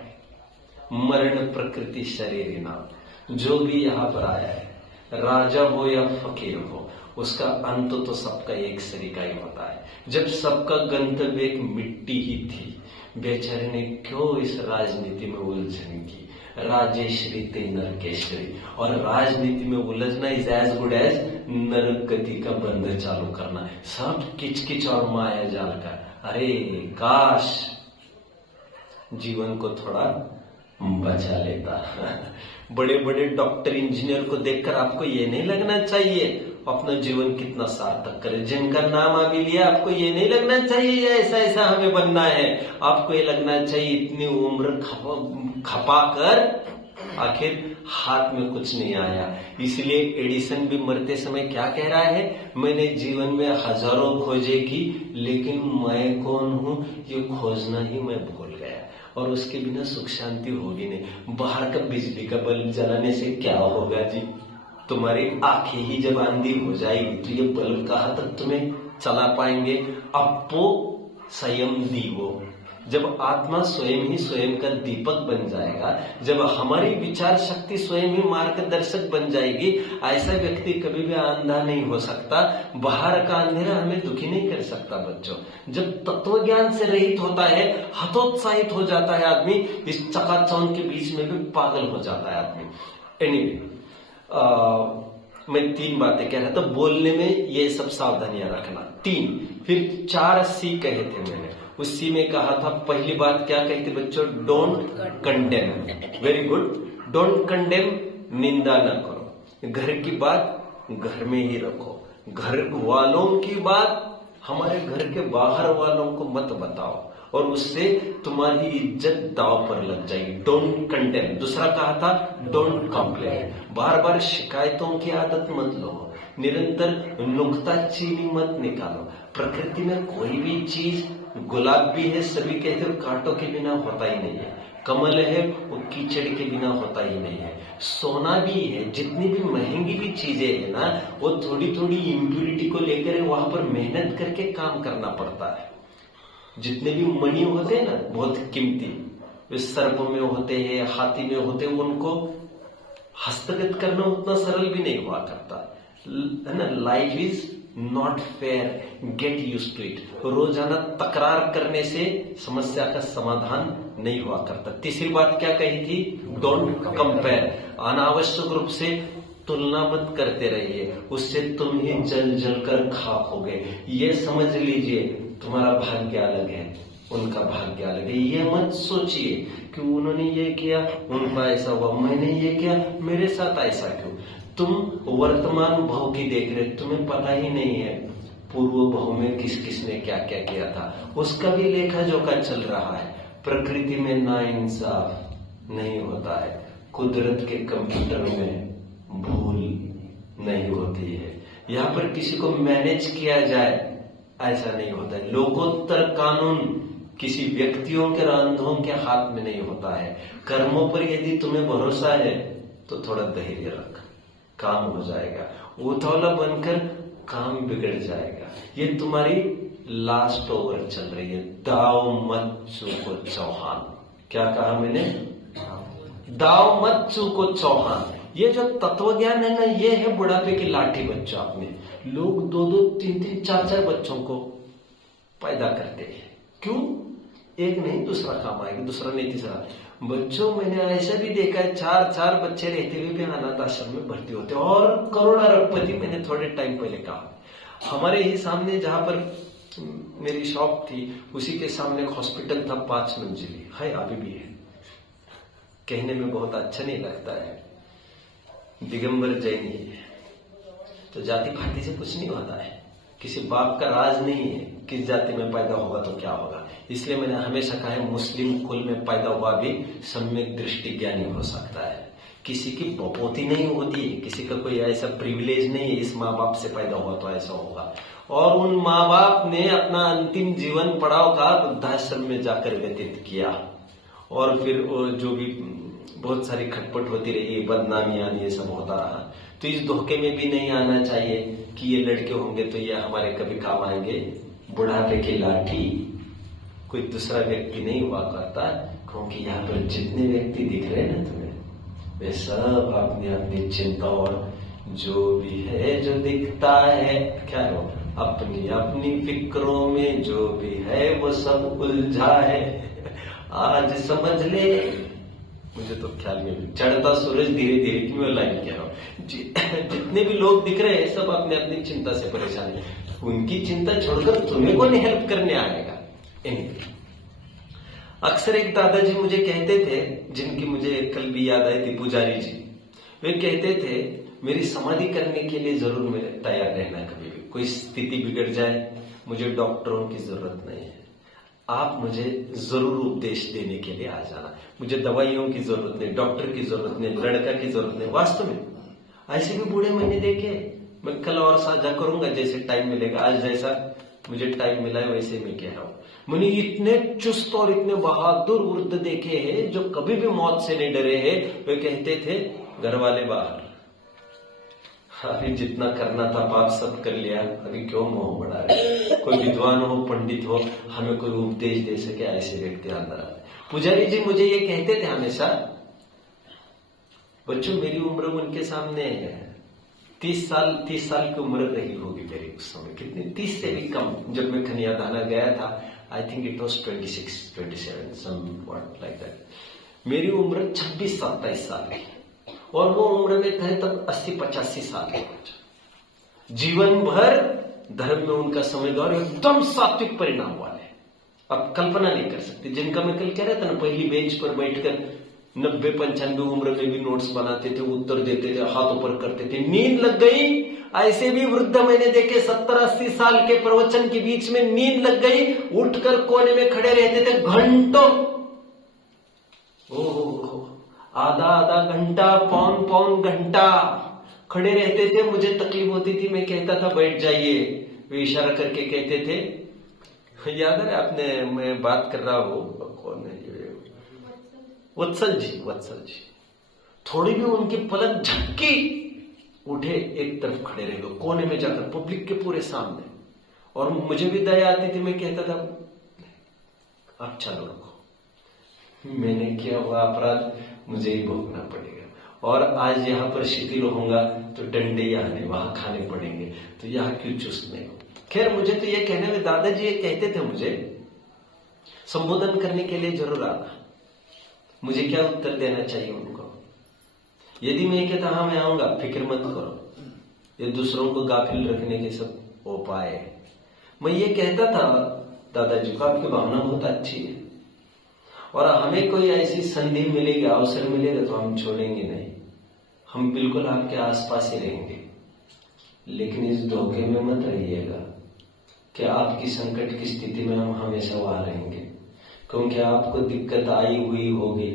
मरण प्रकृति शरीर नाम। जो भी यहाँ पर आया है, राजा हो या फकीर हो, उसका अंत तो सबका एक सरीका ही होता है। जब सबका गंतव्य एक मिट्टी ही थी, बेचारे ने क्यों इस राजनीति में उलझन की। राजेश्वरी ते नरकेश्वरी, और राजनीति में उलझना इज एज गुड एज नरक गति का बंध चालू करना। सब किचकिच और माया जाल का। अरे काश जीवन को थोड़ा बचा लेता। बड़े बड़े डॉक्टर इंजीनियर को देखकर आपको ये नहीं लगना चाहिए अपना जीवन कितना सार्थक करे। जिनका नाम अभी लिया, आपको ये नहीं लगना चाहिए ऐसा ऐसा हमें बनना है। आपको ये लगना चाहिए इतनी उम्र खपा कर आखिर हाथ में कुछ नहीं आया। इसलिए एडिसन भी मरते समय क्या कह रहा है, मैंने जीवन में हजारों खोजे की, लेकिन मैं कौन हूं ये खोजना ही मैं भूल गया। और उसके बिना सुख शांति होगी नहीं। बाहर का बिजली का बल्ब जलाने से क्या होगा जी, तुम्हारी आंखें ही जब अंधी हो जाएगी तो ये बल्ब कहाँ तक तुम्हें चला पाएंगे। अपो स्वयं दीवो, जब आत्मा स्वयं ही स्वयं का दीपक बन जाएगा, जब हमारी विचार शक्ति स्वयं ही मार्गदर्शक बन जाएगी, ऐसा व्यक्ति कभी भी अंधा नहीं हो सकता। बाहर का अंधेरा हमें दुखी नहीं कर सकता। बच्चों, जब तत्व ज्ञान से रहित होता है, हतोत्साहित हो जाता है आदमी, इस चकाचौंध के बीच में भी पागल हो जाता है आदमी। एनीवे, मैं 3 बातें कह रहा था बोलने में, ये सब सावधानियां रखना। 3, फिर 4 सी कहे थे मैंने। उसी में कहा था, पहली बात क्या कही थी बच्चों, don't condemn. Very good, don't condemn, निंदा न करो। घर की बात घर में ही रखो, घर वालों की बात हमारे घर के बाहर वालों को मत बताओ, और उससे तुम्हारी इज्जत दाव पर लग जाएगी। Don't condemn. दूसरा कहा था डोंट कंप्लेन। बार बार शिकायतों की आदत मत लो, निरंतर नुक्ताचीनी मत निकालो। प्रकृति में कोई भी चीज, गुलाब भी है, सभी कहते हैं कांटों के बिना होता ही नहीं है। कमल है, वो कीचड़ के बिना होता ही नहीं है। सोना भी है, जितनी भी महंगी भी चीजें है ना, वो थोड़ी थोड़ी इम्प्यूरिटी को लेकर वहां पर मेहनत करके काम करना पड़ता है। जितने भी मणि होते हैं ना बहुत कीमती, वे सर्प में होते हैं, हाथी में होते हैं, उनको हस्तगत करना उतना सरल भी नहीं हुआ करता है ना। Life is not fair, get used to it. रोजाना तकरार करने से समस्या का समाधान नहीं हुआ करता। तीसरी बात क्या कही थी, डोंट कंपेयर। अनावश्यक रूप से तुलना मत करते रहिए, उससे तुम ही जल जल कर खाक हो गए। ये समझ लीजिए तुम्हारा भाग्य अलग है, उनका भाग्य अलग है। ये मत सोचिए कि उन्होंने ये किया, उनका ऐसा हुआ, मैंने ये किया, मेरे साथ ऐसा क्यों। तुम वर्तमान भाव की देख रहे, तुम्हें पता ही नहीं है पूर्व भाव में किस किस ने क्या क्या किया था, उसका भी लेखा जोखा चल रहा है। प्रकृति में नाइंसाफ नहीं होता है, कुदरत के कंप्यूटर में भूल नहीं होती है। यहाँ पर किसी को मैनेज किया जाए ऐसा नहीं होता है। लोकोत्तर कानून किसी व्यक्तियों के अंधों के हाथ में नहीं होता है। कर्मों पर यदि तुम्हें भरोसा है तो थोड़ा धैर्य रख, काम हो जाएगा। उतावला बनकर काम बिगड़ जाएगा। ये तुम्हारी लास्ट ओवर चल रही है। दाव मत चूको चौहान। क्या कहा मैंने, दाव मत चूको चौहान। ये जो तत्व ज्ञान है ना, ये है बुढ़ापे की लाठी। बच्चों, आपने लोग 2-2, 3-3, 4-4 बच्चों को पैदा करते हैं। क्यों? एक नहीं दूसरा काम आएगा, दूसरा नहीं तीसरा। बच्चों, मैंने ऐसा भी देखा है 4-4 बच्चे रहते हुए भी अनाथ आश्रम में भर्ती होते हैं और करोड़ अरबपति। मैंने थोड़े टाइम पहले कहा, हमारे ही सामने जहां पर मेरी शॉप थी, उसी के सामने एक हॉस्पिटल था, 5 मंजिली है, अभी भी है। कहने में बहुत अच्छा नहीं लगता है, दिगंबर जैन ही है, तो जाति पाति से कुछ नहीं होता है। किसी बाप का राज नहीं है किस जाति में पैदा होगा तो क्या होगा। इसलिए मैंने हमेशा कहा है मुस्लिम कुल में पैदा हुआ भी सम्यक दृष्टि ज्ञानी हो सकता है। किसी की बपोती नहीं होती है, किसी का कोई ऐसा प्रिविलेज नहीं है इस माँ बाप से पैदा हुआ तो ऐसा होगा। और उन माँ बाप ने अपना अंतिम जीवन पड़ाव का वृद्धाश्रम में जाकर व्यतीत किया और फिर जो भी बहुत सारी खटपट होती रही, बदनामी आनी, ये सब होता रहा। तो इस धोखे में भी नहीं आना चाहिए कि ये लड़के होंगे तो ये हमारे कभी काम आएंगे। बुढ़ापे की लाठी कोई दूसरा व्यक्ति नहीं हुआ करता, क्योंकि यहाँ पर जितने व्यक्ति दिख रहे हैं ना तुम्हें, वे सब अपनी अपनी चिंता और जो भी है जो दिखता है क्या है, अपनी अपनी फिक्रों में जो भी है वो सब उलझा है। आज समझ ले, मुझे तो ख्याल में चढ़ता सूरज धीरे धीरे की मैं लाइन कह रहा हूँ। जितने भी लोग दिख रहे हैं सब अपने अपनी चिंता से परेशान है। उनकी चिंता छोड़कर तुम्हें कौन हेल्प करने आएगा। अक्सर एक दादाजी मुझे कहते थे, जिनकी मुझे कल भी याद आई थी, पुजारी जी। वे कहते थे मेरी समाधि करने के लिए जरूर मेरे तैयार रहना। कभी भी कोई स्थिति बिगड़ जाए, मुझे डॉक्टरों की जरूरत नहीं है, आप मुझे जरूर उपदेश देने के लिए आ जाना। मुझे दवाइयों की जरूरत नहीं, डॉक्टर की जरूरत नहीं, लड़का की जरूरत नहीं। वास्तव में ऐसे भी बूढ़े मैंने देखे। मैं कल और साझा करूंगा जैसे टाइम मिलेगा। आज जैसा मुझे टाइम मिला है वैसे मैं कह रहा हूं। मैंने इतने चुस्त और इतने बहादुर वृद्ध देखे हैं जो कभी भी मौत से नहीं डरे हैं। वे कहते थे घर वाले बाहर, अभी जितना करना था पाप सब कर लिया, अभी क्यों मोह बढ़ा रहे। कोई विद्वान हो, पंडित हो, हमें कोई उपदेश दे सके, ऐसे व्यक्ति अंदर आते। पुजारी जी मुझे ये कहते थे हमेशा, बच्चों मेरी उम्र उनके सामने है 30 साल की उम्र रही होगी मेरी उस समय। कितनी, 30 से भी कम। जब मैं खनियादाना गया था, आई think it was 26-27 somewhat like that. मेरी उम्र 26-27 साल की और वो उम्र में थे तब 80-85 साल के। जीवन भर धर्म में उनका समय और एकदम सात्विक परिणाम वाले। अब कल्पना नहीं कर सकते। जिनका मैं कल कह रहा था ना, पहली बेंच पर बैठकर 90-95 उम्र में भी नोट्स बनाते थे, उत्तर देते थे, हाथ ऊपर करते थे, नींद लग गई। ऐसे भी वृद्ध मैंने देखे 70-80 साल के प्रवचन के बीच में नींद लग गई, उठकर कोने में खड़े रहते थे घंटों। ओह, आधा घंटा, पौन घंटा खड़े रहते थे। मुझे तकलीफ होती थी, मैं कहता था बैठ जाइए। वे इशारा करके कहते थे, याद है आपने, मैं बात कर रहा हूं, कौन है ये, वत्सल जी। थोड़ी भी उनकी पलक झपकी, उठे, एक तरफ खड़े रह गए कोने में जाकर पब्लिक के पूरे सामने। और मुझे भी दया आती थी, मैं कहता था आप चलो रखो, मैंने किया हुआ अपराध मुझे ही भोगना पड़ेगा। और आज यहाँ पर शिथिल होऊंगा तो डंडे यहाँ नहीं वहां खाने पड़ेंगे, तो यहाँ क्यों चुस्त नहीं हो। खैर मुझे तो ये कहने में, दादाजी ये कहते थे मुझे संबोधन करने के लिए जरूर आना। मुझे क्या उत्तर देना चाहिए उनको। यदि मैं कहता हाँ मैं आऊंगा, फिक्र मत करो, ये दूसरों को गाफिल रखने के सब उपाय है। मैं ये कहता था दादाजी को, आपकी भावना बहुत अच्छी है और हमें कोई ऐसी संधि मिलेगी, अवसर मिलेगा तो हम छोड़ेंगे नहीं, हम बिल्कुल आपके आसपास ही रहेंगे। लेकिन इस धोखे में मत रहिएगा कि आपकी संकट की स्थिति में हम हमेशा वहां रहेंगे, क्योंकि आपको दिक्कत आई हुई होगी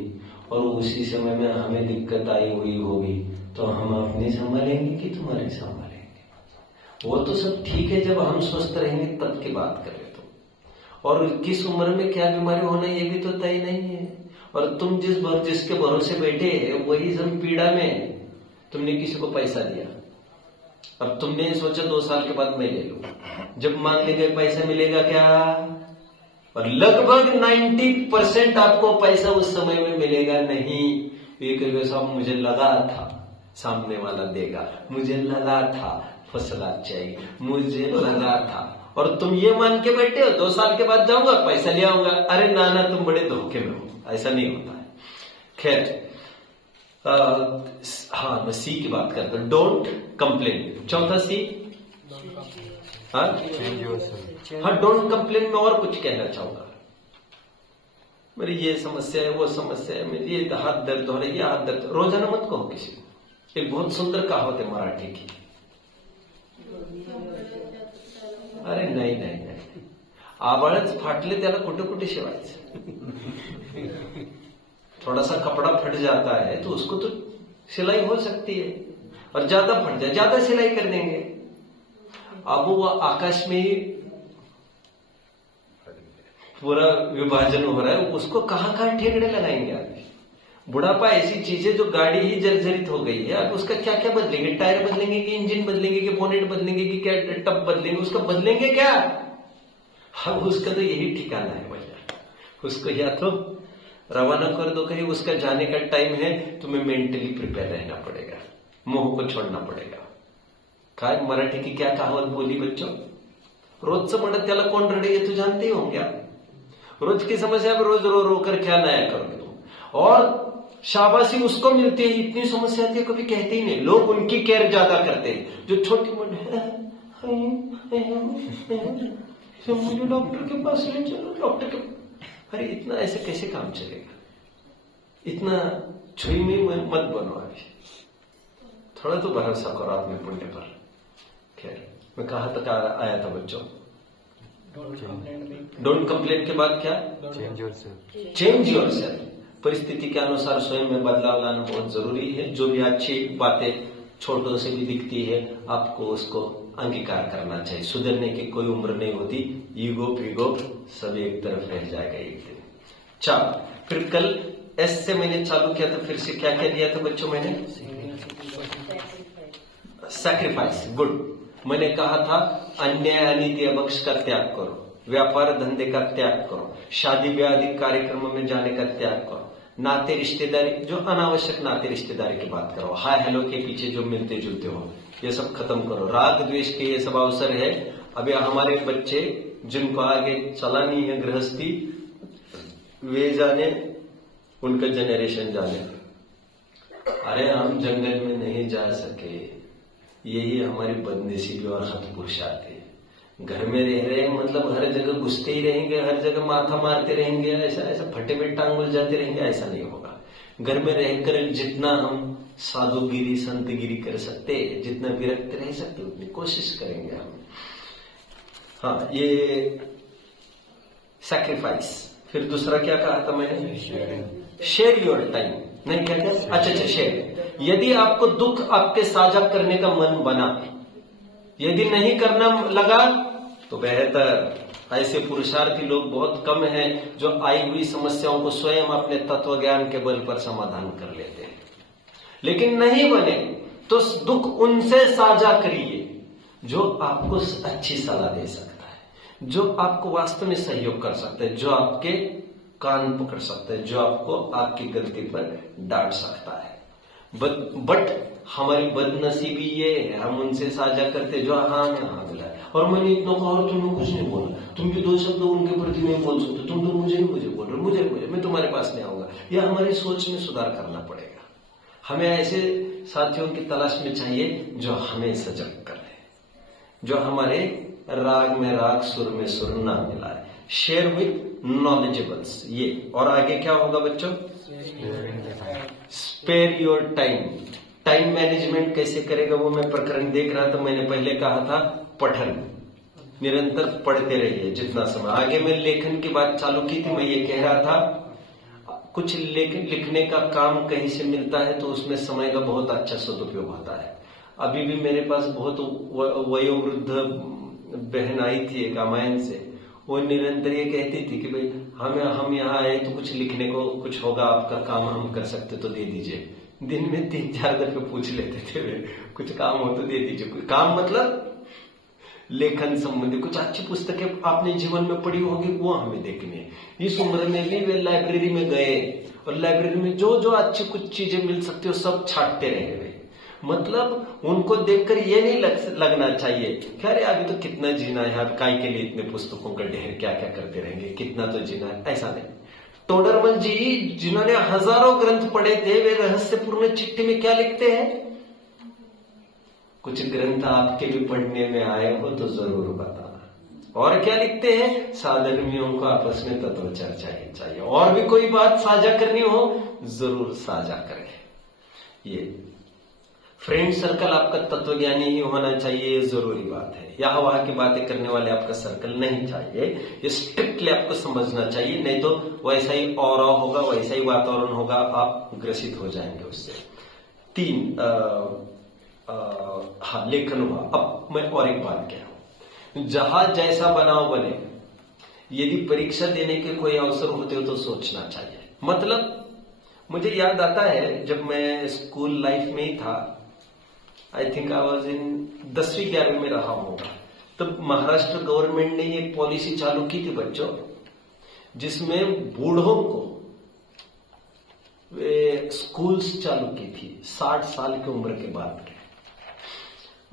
और उसी समय में हमें दिक्कत आई हुई होगी, तो हम अपने संभालेंगे कि तुम्हारे संभालेंगे। वो तो सब ठीक है, जब हम स्वस्थ रहेंगे तब की बात करें तो। और किस उम्र में क्या बीमारी होना ये भी तो तय नहीं है। और तुम जिसके भरोसे बैठे वही सब पीड़ा में। तुमने किसी को पैसा दिया, अब तुमने सोचा 2 साल के बाद मैं ले लूं, जब मांगने गए पैसा मिलेगा क्या। और लगभग 90% आपको पैसा उस समय में मिलेगा नहीं। ये कहेगा साहब मुझे लगा था सामने वाला देगा, मुझे लगा था फसला चाहिए, मुझे लगा था। और तुम ये मान के बैठे हो 2 साल के बाद जाऊंगा पैसा ले आऊंगा। अरे नाना तुम बड़े धोखे में हो, ऐसा नहीं होता है। खैर हाँ, मैं सी की बात करता हूं, डोंट कंप्लेन। चौथा सी, हाँ डोंट कंप्लेन में और कुछ कहना चाहूंगा। मेरी ये समस्या है, वो समस्या है, मेरी ये हाथ दर्द हो रही है, हाथ दर्द। रोजाना मत कहो किसी को। एक बहुत सुंदर कहावत है मराठी की, अरे नाही नाही नाही, आबाळच फाटले त्याला कुठे कुठे शिवायचं. थोड़ा सा कपड़ा फट जाता है तो उसको तो सिलाई हो सकती है, और ज्यादा फट जाए ज्यादा सिलाई कर देंगे. अब वो आकाश में ही पूरा विभाजन हो रहा है, उसको कहां ठेकड़े लगाएंगे आप. बुढ़ापा ऐसी चीज है जो गाड़ी ही जर्जरित हो गई है. अब उसका क्या क्या बदलेंगे? टायर बदलेंगे कि इंजन बदलेंगे कि बोनेट बदलेंगे कि क्या टब बदलेंगे? उसका बदलेंगे क्या? अब उसका तो यही ठिकाना है भैया. उसको या तो रवाना कर दो कहीं, उसका जाने का टाइम है, तुम्हें मेंटली प्रिपेयर रहना पड़ेगा, मोह को छोड़ना पड़ेगा. काय मराठी की क्या कहावत बोली बच्चों? रोजचं म्हणत त्याला कोण रडे, ये तो जानते ही होंगे आप. रोज की समस्या अब रोज रो रो कर क्या नया करोगे तुम? और शाबाशी उसको मिलती है, इतनी समस्या आती है कभी कहते ही नहीं. लोग उनकी केयर ज्यादा करते हैं जो छोटी मोटी, मुझे डॉक्टर के पास ले चलो, डॉक्टर के. अरे इतना ऐसे कैसे काम चलेगा? इतना छुई में मत बनो. अभी थोड़ा तो भरोसा करो अपने पुण्य पर. खैर, मैं कहां तक आया था बच्चों? डोंट कंप्लेन के बाद क्या? Change yourself. परिस्थिति के अनुसार स्वयं में बदलाव लाना बहुत जरूरी है. जो भी अच्छी बातें छोटों से भी दिखती है, आपको उसको अंगीकार करना चाहिए. सुधरने की कोई उम्र नहीं होती. ईगो पीगो सब एक तरफ रह जाएगा एक दिन. चलो, फिर कल एस से मैंने चालू किया था. फिर से क्या क्या दिया था बच्चों मैंने? सैक्रिफाइस. गुड. मैंने कहा था अन्याय अनीति अभक्ष का त्याग करो, व्यापार धंधे का त्याग करो, शादी ब्याह आदि कार्यक्रमों में जाने का त्याग करो, नाते रिश्तेदारी, जो अनावश्यक नाते रिश्तेदारी की बात करो, हाय हेलो के पीछे जो मिलते जुलते हो, ये सब खत्म करो. राग द्वेष के ये सब अवसर है. अभी हमारे बच्चे जिनको आगे चलानी है गृहस्थी, वे जाने, उनका जनरेशन जाने. अरे हम जंगल में नहीं जा सके, यही हमारी बदनसीबी और हतपुरुषार्थ है. घर में रह रहे मतलब हर जगह घुसते ही रहेंगे, हर जगह माथा मारते रहेंगे, ऐसा ऐसा फटे में टांग उल जाते रहेंगे, ऐसा नहीं होगा. घर में रहकर जितना हम साधुगिरी संतगिरी कर सकते, जितना विरक्त रह सकते, उतनी कोशिश करेंगे हम. हाँ, ये सैक्रिफाइस. फिर दूसरा क्या कहा था मैंने? Share your time. नहीं क्या? अच्छा, शेयर. यदि आपको दुख आपके साझा करने का मन बना, यदि नहीं करना लगा तो बेहतर. ऐसे पुरुषार्थी लोग बहुत कम हैं जो आई हुई समस्याओं को स्वयं अपने तत्व ज्ञान के बल पर समाधान कर लेते हैं. लेकिन नहीं बने तो दुख उनसे साझा करिए जो आपको अच्छी सलाह दे सकता है, जो आपको वास्तव में सहयोग कर सकता है, जो आपके कान पकड़ सकता है, जो आपको आपकी गलती पर डांट सकता है. बट हमारी बदनसीबी ये है, हम उनसे साझा करते जो हाँ मिला है, और मैंने इतना कहा और तुमने कुछ नहीं बोला, तुम भी दो शब्द उनके प्रति नहीं बोल सकते, तुम तो मुझे बोल रहे, मुझे मैं तुम्हारे पास नहीं आऊंगा. यह हमारी सोच में सुधार करना पड़ेगा. हमें ऐसे साथियों की तलाश में चाहिए जो हमें सजग करे, जो हमारे राग में राग, सुर में सुर ना मिलाए. Share with knowledgeables. ये और आगे क्या होगा बच्चों? Spare your time. Time management कैसे करेगा वो मैं प्रकरण देख रहा था. मैंने पहले कहा था पठन, निरंतर पढ़ते रहिए जितना समय. आगे मैं लेखन की बात चालू की थी. मैं ये कह रहा था कुछ लिखने का काम कहीं से मिलता है तो उसमें समय का बहुत अच्छा सदुपयोग होता है. अभी भी मेरे पास बहुत वयोवृद्ध बहन आई थी एक रामायण से. वो निरंतर ये कहती थी कि भाई हम यहाँ आए तो कुछ लिखने को कुछ होगा, आपका काम हम कर सकते तो दे दीजिए. दिन में 3-4 दफे पूछ लेते थे वे, कुछ काम हो तो दे दीजिए. कुछ काम मतलब लेखन संबंधी कुछ अच्छी पुस्तकें आपने जीवन में पढ़ी होगी वो हमें देखनी है. इस उम्र में भी वे लाइब्रेरी में गए और लाइब्रेरी में जो जो अच्छी कुछ चीजें मिल सकती हो सब छांटते रहे वे. मतलब उनको देखकर ये नहीं लगना चाहिए कि अरे अभी तो कितना जीना है, अब काय के लिए इतने पुस्तकों का ढेर, क्या क्या करते रहेंगे, कितना तो जीना है. ऐसा नहीं. टोडरमल जी जिन्होंने हजारों ग्रंथ पढ़े थे, वे रहस्यपूर्ण चिट्ठी में क्या लिखते हैं? कुछ ग्रंथ आपके भी पढ़ने में आए हो तो जरूर बताना. और क्या लिखते हैं? साधर्मियों को आपस में तत्व चर्चा ही चाहिए. और भी कोई बात साझा करनी हो जरूर साझा करें. ये फ्रेंड सर्कल आपका तत्वज्ञानी ही होना चाहिए, ये जरूरी बात है। यहाँ वहां की बातें करने वाले आपका सर्कल नहीं चाहिए, ये स्ट्रिक्टली आपको समझना चाहिए, नहीं तो वैसा ही ऑरा होगा, वैसा ही वातावरण होगा, आप ग्रसित हो जाएंगे उससे। 3 हाँ, लेखन हुआ। अब मैं और एक बात कह रहा हूं, जहां जैसा बनाओ बने, यदि परीक्षा देने के कोई अवसर होते हो तो सोचना चाहिए। मतलब मुझे याद आता है जब मैं स्कूल लाइफ में ही था, I think I was in 10वीं 11वीं में रहा होगा, तब महाराष्ट्र गवर्नमेंट ने एक पॉलिसी चालू की थी बच्चों, जिसमें बूढ़ों को वे स्कूल्स चालू की थी 60 साल की उम्र के बाद के,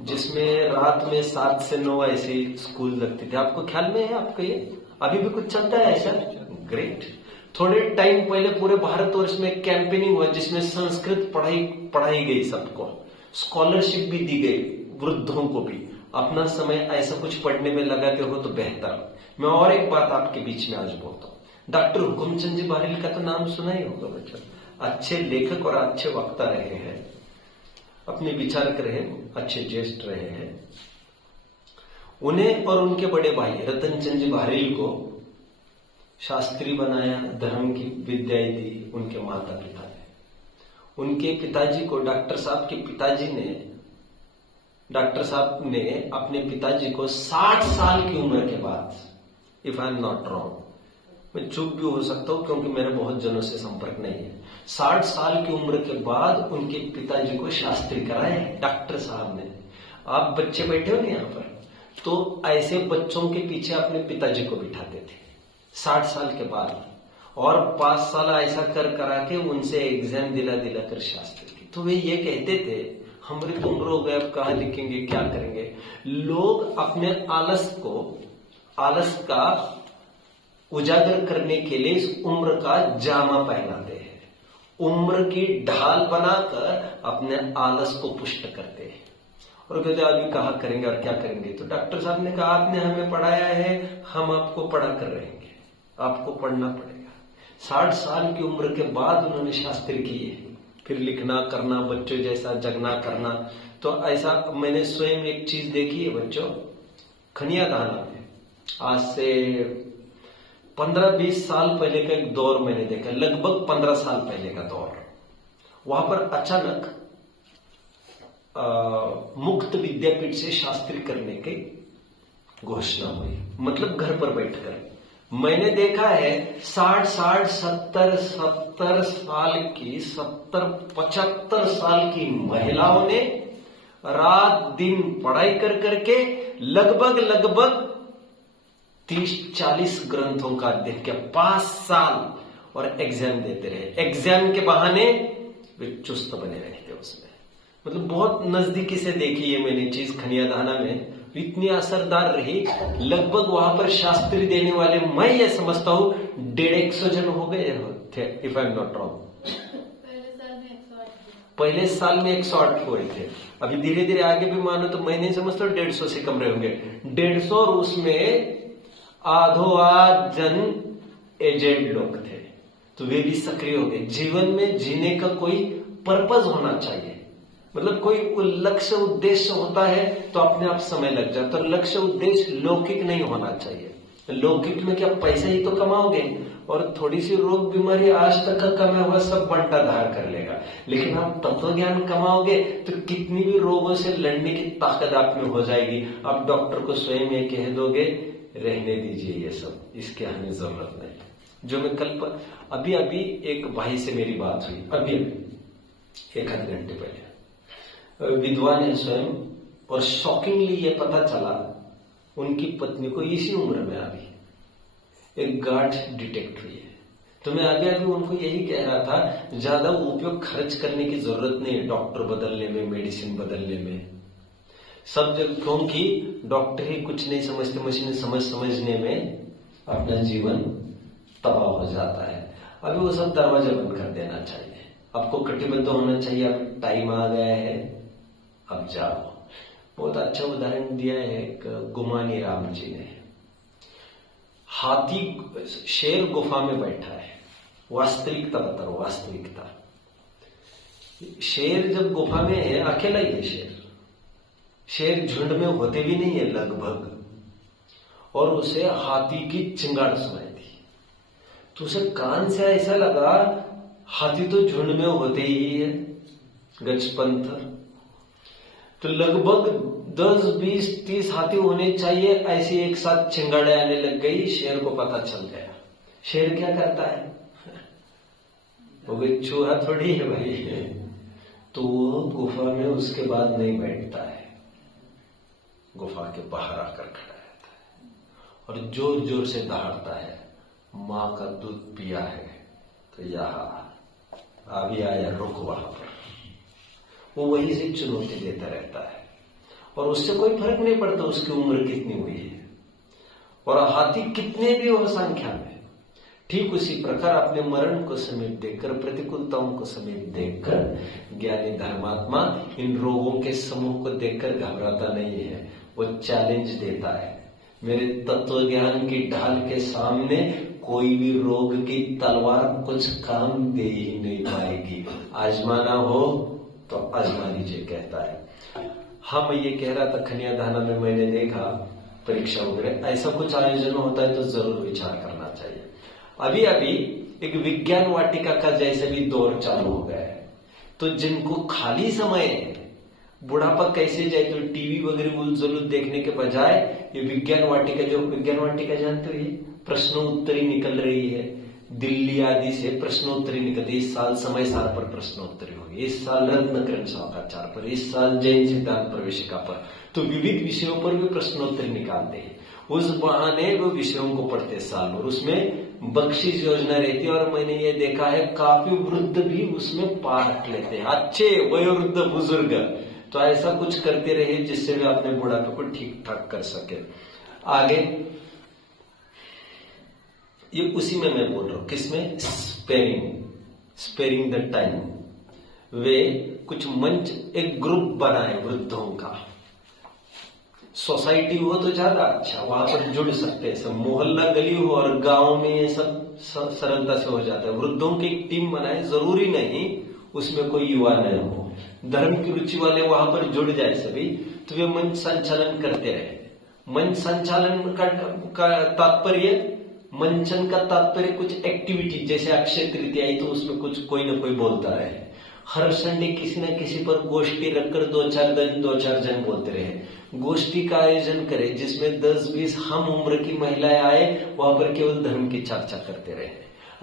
जिसमें रात में 7 से 9 ऐसे स्कूल लगते थे। आपको ख्याल में है? आपको ये अभी भी कुछ चलता है ऐसा? ग्रेट। थोड़े टाइम पहले पूरे भारतवर्ष में कैंपेनिंग हुआ जिसमें संस्कृत पढ़ाई गई, सबको स्कॉलरशिप भी दी गई, वृद्धों को भी। अपना समय ऐसा कुछ पढ़ने में लगाते हो तो बेहतर। मैं और एक बात आपके बीच में आज बोलता हूँ, डॉक्टर हुकुमचंद जी बारेली का तो नाम सुना ही होगा बच्चों। अच्छे लेखक और अच्छे वक्ता रहे हैं, अपने विचारक रहे, अच्छे ज्येष्ठ रहे हैं। उन्हें और उनके बड़े भाई रतनचंद जी बारेली को शास्त्री बनाया, धर्म की विद्याएं दी उनके माता पिता ने। उनके पिताजी को डॉक्टर साहब ने अपने पिताजी को 60 साल की उम्र के बाद, if I am not wrong, मैं चुप भी हो सकता हूं क्योंकि मेरे बहुत जनों से संपर्क नहीं है, 60 साल की उम्र के बाद उनके पिताजी को शास्त्री कराया डॉक्टर साहब ने। आप बच्चे बैठे हो ना यहाँ पर, तो ऐसे बच्चों के पीछे अपने पिताजी को बिठाते थे 60 साल के बाद, और 5 साल ऐसा करा के उनसे एग्जाम दिला कर शास्त्री की। तो वे ये कहते थे, हमारी तो उम्र हो गए, अब कहाँ लिखेंगे, क्या करेंगे। लोग अपने आलस का उजागर करने के लिए इस उम्र का जामा पहनाते हैं, उम्र की ढाल बनाकर अपने आलस को पुष्ट करते हैं और कहते अभी कहाँ करेंगे और क्या करेंगे। तो डॉक्टर साहब ने कहा, आपने हमें पढ़ाया है, हम आपको पढ़ा कर रहेंगे, आपको पढ़ना पड़ेगा। 60 साल की उम्र के बाद उन्होंने शास्त्री किए, फिर लिखना करना, बच्चों जैसा जगना करना। तो ऐसा मैंने स्वयं एक चीज देखी है बच्चों, खनिया दाना में आज से 15-20 साल पहले का एक दौर मैंने देखा, लगभग 15 साल पहले का दौर। वहां पर अचानक मुक्त विद्यापीठ से शास्त्री करने की घोषणा हुई, मतलब घर पर बैठकर। मैंने देखा है 60-60, 70-70 साल की, 70-75 साल की महिलाओं ने रात दिन पढ़ाई करके लगभग 30-40 ग्रंथों का अध्ययन किया, 5 साल, और एग्जाम देते रहे। एग्जाम के बहाने वे चुस्त बने रहे थे उसमें। मतलब बहुत नजदीकी से देखी है मैंने चीज खनिया दाना में, इतनी असरदार रही। लगभग वहां पर शास्त्री देने वाले, मैं ये समझता हूं 150 जन हो गए थे, if I am not wrong. पहले साल में 108 हुए थे। अभी धीरे धीरे आगे भी मानो तो मैं नहीं समझता 150 से कम रहे होंगे। 150, और उसमें आधोआध जन एजेड लोग थे, तो वे भी सक्रिय हो गए। जीवन में जीने का कोई पर्पज होना चाहिए, मतलब कोई लक्ष्य उद्देश्य होता है तो अपने आप समय लग जाता है। लक्ष्य उद्देश्य लौकिक नहीं होना चाहिए। लौकिक में क्या पैसा ही तो कमाओगे, और थोड़ी सी रोग बीमारी आज तक का कमा हुआ सब बंटा धार कर लेगा। लेकिन आप तत्व ज्ञान कमाओगे तो कितनी भी रोगों से लड़ने की ताकत आप में हो जाएगी। आप डॉक्टर को स्वयं ये कह दोगे, रहने दीजिए ये सब, इसके हमें जरूरत नहीं। जो मैं कल अभी एक भाई से मेरी बात हुई, अभी 1 घंटे पहले, विद्वान है स्वयं, और शॉकिंगली ये पता चला उनकी पत्नी को इसी उम्र में अभी एक गांठ डिटेक्ट हुई है। तो मैं अभी उनको यही कह रहा था, ज्यादा उपयोग खर्च करने की जरूरत नहीं है डॉक्टर बदलने में, मेडिसिन बदलने में, सब जगह, क्योंकि डॉक्टर ही कुछ नहीं समझते, मशीन समझने में अपना जीवन तबाह हो जाता है। अभी वो सब दरवाजा बंद कर देना चाहिए, आपको कटिबद्ध होना चाहिए। अब टाइम आ गया है, अब जाओ। बहुत अच्छा उदाहरण दिया है एक गुमानी राम जी ने। शेर गुफा में बैठा है, वास्तविकता बता रहा हूं, वास्तविकता। शेर जब गुफा में है अकेला ही है शेर झुंड में होते भी नहीं है लगभग, और उसे हाथी की चिंगाड़ सुनाई दी। तो उसे कान से ऐसा लगा हाथी तो झुंड में होते ही है, गजपंथर। तो लगभग 10, 20, 30 हाथी होने चाहिए, ऐसी एक साथ चिंगाड़े आने लग गई। शेर को पता चल गया। शेर क्या करता है, वो कोई चूहा थोड़ी है भाई, तो वो गुफा में उसके बाद नहीं बैठता है, गुफा के बाहर आकर खड़ा रहता है और जोर जोर से दहाड़ता है, मां का दूध पिया है तो यहां अभी आया, रुक वहां पर। वो वहीं से चुनौती देता रहता है और उससे कोई फर्क नहीं पड़ता उसकी उम्र कितनी हुई है और हाथी कितने भी हो संख्या में। ठीक उसी प्रकार अपने मरण को समेट देखकर, प्रतिकूलताओं को समेट देखकर ज्ञानी धर्मात्मा इन रोगों के समूह को देखकर घबराता नहीं है, वो चैलेंज देता है। मेरे तत्व ज्ञान की ढाल के सामने कोई भी रोग की तलवार कुछ काम दे ही नहीं पाएगी। आजमाना हो तो आजमा लीजिए, कहता है। हाँ, मैं ये कह रहा था खनिया दाना में मैंने देखा परीक्षा वगैरह ऐसा कुछ आयोजन होता है तो जरूर विचार करना चाहिए। अभी अभी एक विज्ञान वाटिका का जैसे भी दौर चालू हो गया है, तो जिनको खाली समय है, बुढ़ापा कैसे जाए, तो टीवी वगैरह उल्लू देखने के बजाय ये विज्ञान वाटिका, जो विज्ञान वाटिका जानते हो, प्रश्नोत्तरी निकल रही है दिल्ली आदि से, प्रश्नोत्तरी निकलती है। इस साल समय सार पर प्रश्नोत्तरी होगी, इस साल रत्नकरण शौकाचार पर, इस साल जैन सिद्धांत प्रवेशिका पर, तो विविध विषयों पर भी प्रश्नोत्तरी निकालते हैं। उस बहाने वो विषयों को पढ़ते साल, और उसमें बख्शिश योजना रहती है। और मैंने ये देखा है काफी वृद्ध भी उसमें पार्ट लेते हैं, अच्छे वयोवृद्ध बुजुर्ग। तो ऐसा कुछ करते रहे जिससे वे अपने बुढ़ापे को ठीक ठाक कर सके। आगे ये उसी में मैं बोल रहा हूं, किसमें, स्पेरिंग द टाइम। वे कुछ मंच, एक ग्रुप बनाए वृद्धों का, सोसाइटी हो तो ज्यादा अच्छा, वहां पर जुड़ सकते हैं सब, मोहल्ला गली हो और गांव में ये सब सरलता से हो जाता है। वृद्धों की एक टीम बनाए, जरूरी नहीं उसमें कोई युवा न हो, धर्म की रुचि वाले वहां पर जुड़ जाए सभी, तो वे मंच संचालन करते रहे। मंच संचालन का तात्पर्य, मंचन का तात्पर्य कुछ एक्टिविटी, जैसे अक्षय तृतीया आई तो उसमें कुछ कोई ना कोई बोलता रहे। हर संडे किसी न किसी पर गोष्ठी रखकर 2-4 जन बोलते रहे। गोष्ठी का आयोजन करें जिसमें 10-20 हम उम्र की महिलाएं आए, वहां पर केवल धर्म की चर्चा करते रहे।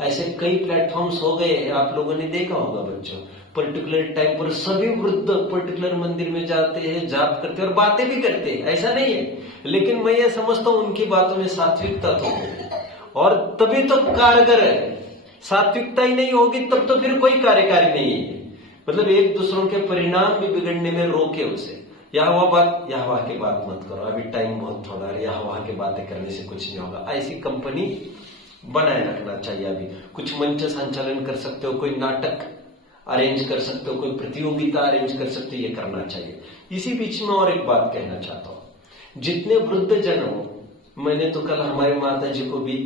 ऐसे कई प्लेटफॉर्म्स हो गए, आप लोगों ने देखा होगा बच्चों। पर्टिकुलर टाइम पर सभी वृद्ध पर्टिकुलर मंदिर में जाते हैं, जाप करते हैं और बातें भी करते हैं, ऐसा नहीं है। लेकिन मैं ये समझता हूं उनकी बातों में सात्विकता तो हो, और तभी तो कारगर है। सात्विकता ही नहीं होगी तब तो फिर कोई कार्यकारी नहीं है। मतलब एक दूसरों के परिणाम भी बिगड़ने में रोके उसे। यह वहां की बात मत करो, अभी टाइम बहुत थोड़ा है, यह वहां की बातें करने से कुछ नहीं होगा। ऐसी कंपनी बनाए रखना चाहिए। अभी कुछ मंच संचालन कर सकते हो, कोई नाटक अरेंज कर सकते हो, कोई प्रतियोगिता अरेंज कर सकते हो, ये करना चाहिए। इसी बीच में और एक बात कहना चाहता हूं, जितने वृद्ध जन हो, मैंने तो कल हमारे माता जी को भी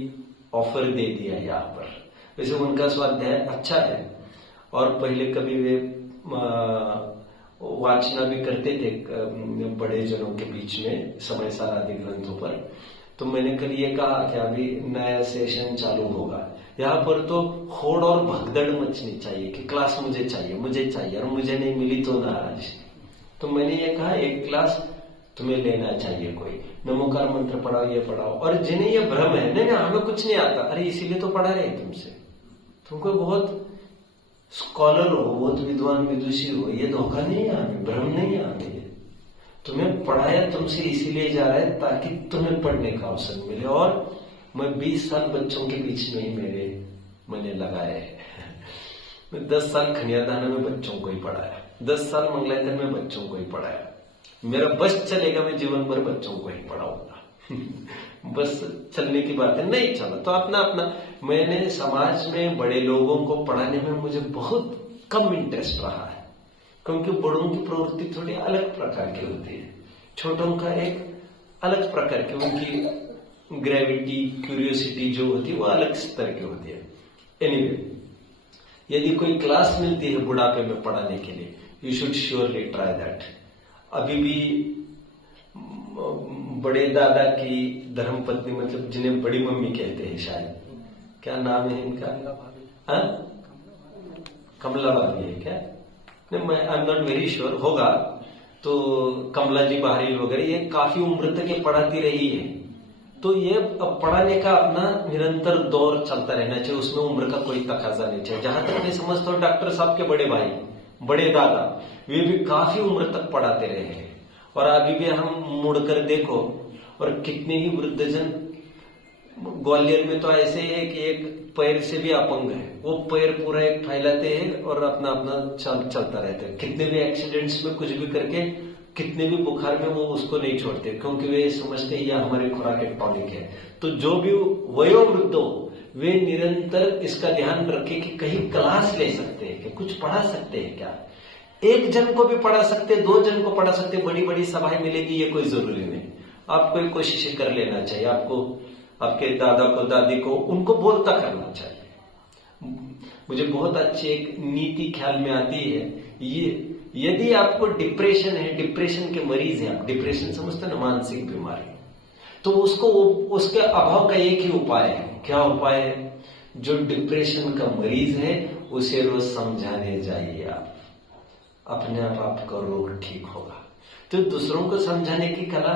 ऑफर दे दिया यहाँ पर। वैसे उनका स्वाध्याय अच्छा है और पहले कभी वे वाचना भी करते थे बड़े जनों के बीच में समय सार आदि ग्रंथों पर। तो मैंने कल ये कहा कि अभी नया सेशन चालू होगा, यहाँ पर तो होड़ और भगदड़ मचनी चाहिए कि क्लास मुझे चाहिए और मुझे नहीं मिली तो नाराज। तो मैंने ये कहा एक क्लास तुम्हें लेना चाहिए, कोई नमोकार मंत्र पढ़ाओ, ये पढ़ाओ। और जिन्हें ये भ्रम है नहीं हमें कुछ नहीं आता, अरे इसीलिए तो पढ़ा रहे तुमसे, तुमको बहुत स्कॉलर हो, बहुत विद्वान विदुषी हो, ये धोखा नहीं है हमें, भ्रम नहीं है हमें। तुम्हें पढ़ाया तुमसे इसीलिए जा रहा है ताकि तुम्हें पढ़ने का अवसर मिले। और मैं 20 साल बच्चों के बीच में ही मैंने लगाए है। मैं 10 साल खनियादाना में बच्चों को ही पढ़ाया, 10 साल मंगलायतन में बच्चों को ही पढ़ाया। मेरा बस चलेगा, मैं जीवन भर बच्चों को ही पढ़ाऊंगा। बस चलने की बात है, नहीं चला तो अपना अपना। मैंने समाज में बड़े लोगों को पढ़ाने में मुझे बहुत कम इंटरेस्ट रहा है, क्योंकि बड़ों की प्रवृत्ति थोड़ी अलग प्रकार की होती है, छोटों का एक अलग प्रकार की, उनकी ग्रेविटी क्यूरियोसिटी जो होती है वो अलग स्तर की होती है। एनीवे, यदि कोई क्लास मिलती है बुढ़ापे में पढ़ाने के लिए, you should surely try that. अभी भी बड़े दादा की धर्मपत्नी, मतलब जिन्हें बड़ी मम्मी कहते हैं शायद, क्या नाम है इनका? कमला भाभी है क्या? नहीं, मैं I am not very sure, होगा तो। कमला जी बहारी वगैरह ये काफी उम्र तक ये पढ़ाती रही है। तो ये पढ़ाने का अपना निरंतर दौर चलता रहना चाहिए, उसमें उम्र का कोई तकाजा नहीं चाहिए। जहां तक मैं समझता हूँ डॉक्टर साहब के बड़े भाई, बड़े दादा, वे भी काफी उम्र तक पढ़ाते रहे हैं। और अभी भी हम मुड़कर देखो, और कितने ही वृद्धजन, ग्वालियर में तो ऐसे है कि एक पैर से भी अपंग है, वो पैर पूरा एक फैलाते हैं और अपना अपना चलता रहते हैं। कितने भी एक्सीडेंट्स में कुछ भी करके, कितने भी बुखार में वो उसको नहीं छोड़ते, क्योंकि वे समझते हैं यह हमारे खुराक एक टॉनिक है। तो जो भी वयोवृद्ध हो, वे निरंतर इसका ध्यान रखें कि कहीं क्लास ले सकते हैं, कि कुछ पढ़ा सकते हैं क्या। एक जन को भी पढ़ा सकते, 2 जन को पढ़ा सकते, बड़ी बड़ी सभाएं मिलेगी ये कोई जरूरी नहीं। आपको एक कोशिश कर लेना चाहिए, आपको आपके दादा को, दादी को, उनको बोलता करना चाहिए। मुझे बहुत अच्छी एक नीति ख्याल में आती है, ये यदि आपको डिप्रेशन है, डिप्रेशन के मरीज हैं आप, डिप्रेशन समझते ना, मानसिक बीमारी, तो उसको उसके अभाव का एक ही उपाय है। क्या उपाय है? जो डिप्रेशन का मरीज है उसे रोज समझाने जाइए आप, अपने आप आपका रोग ठीक होगा। तो दूसरों को समझाने की कला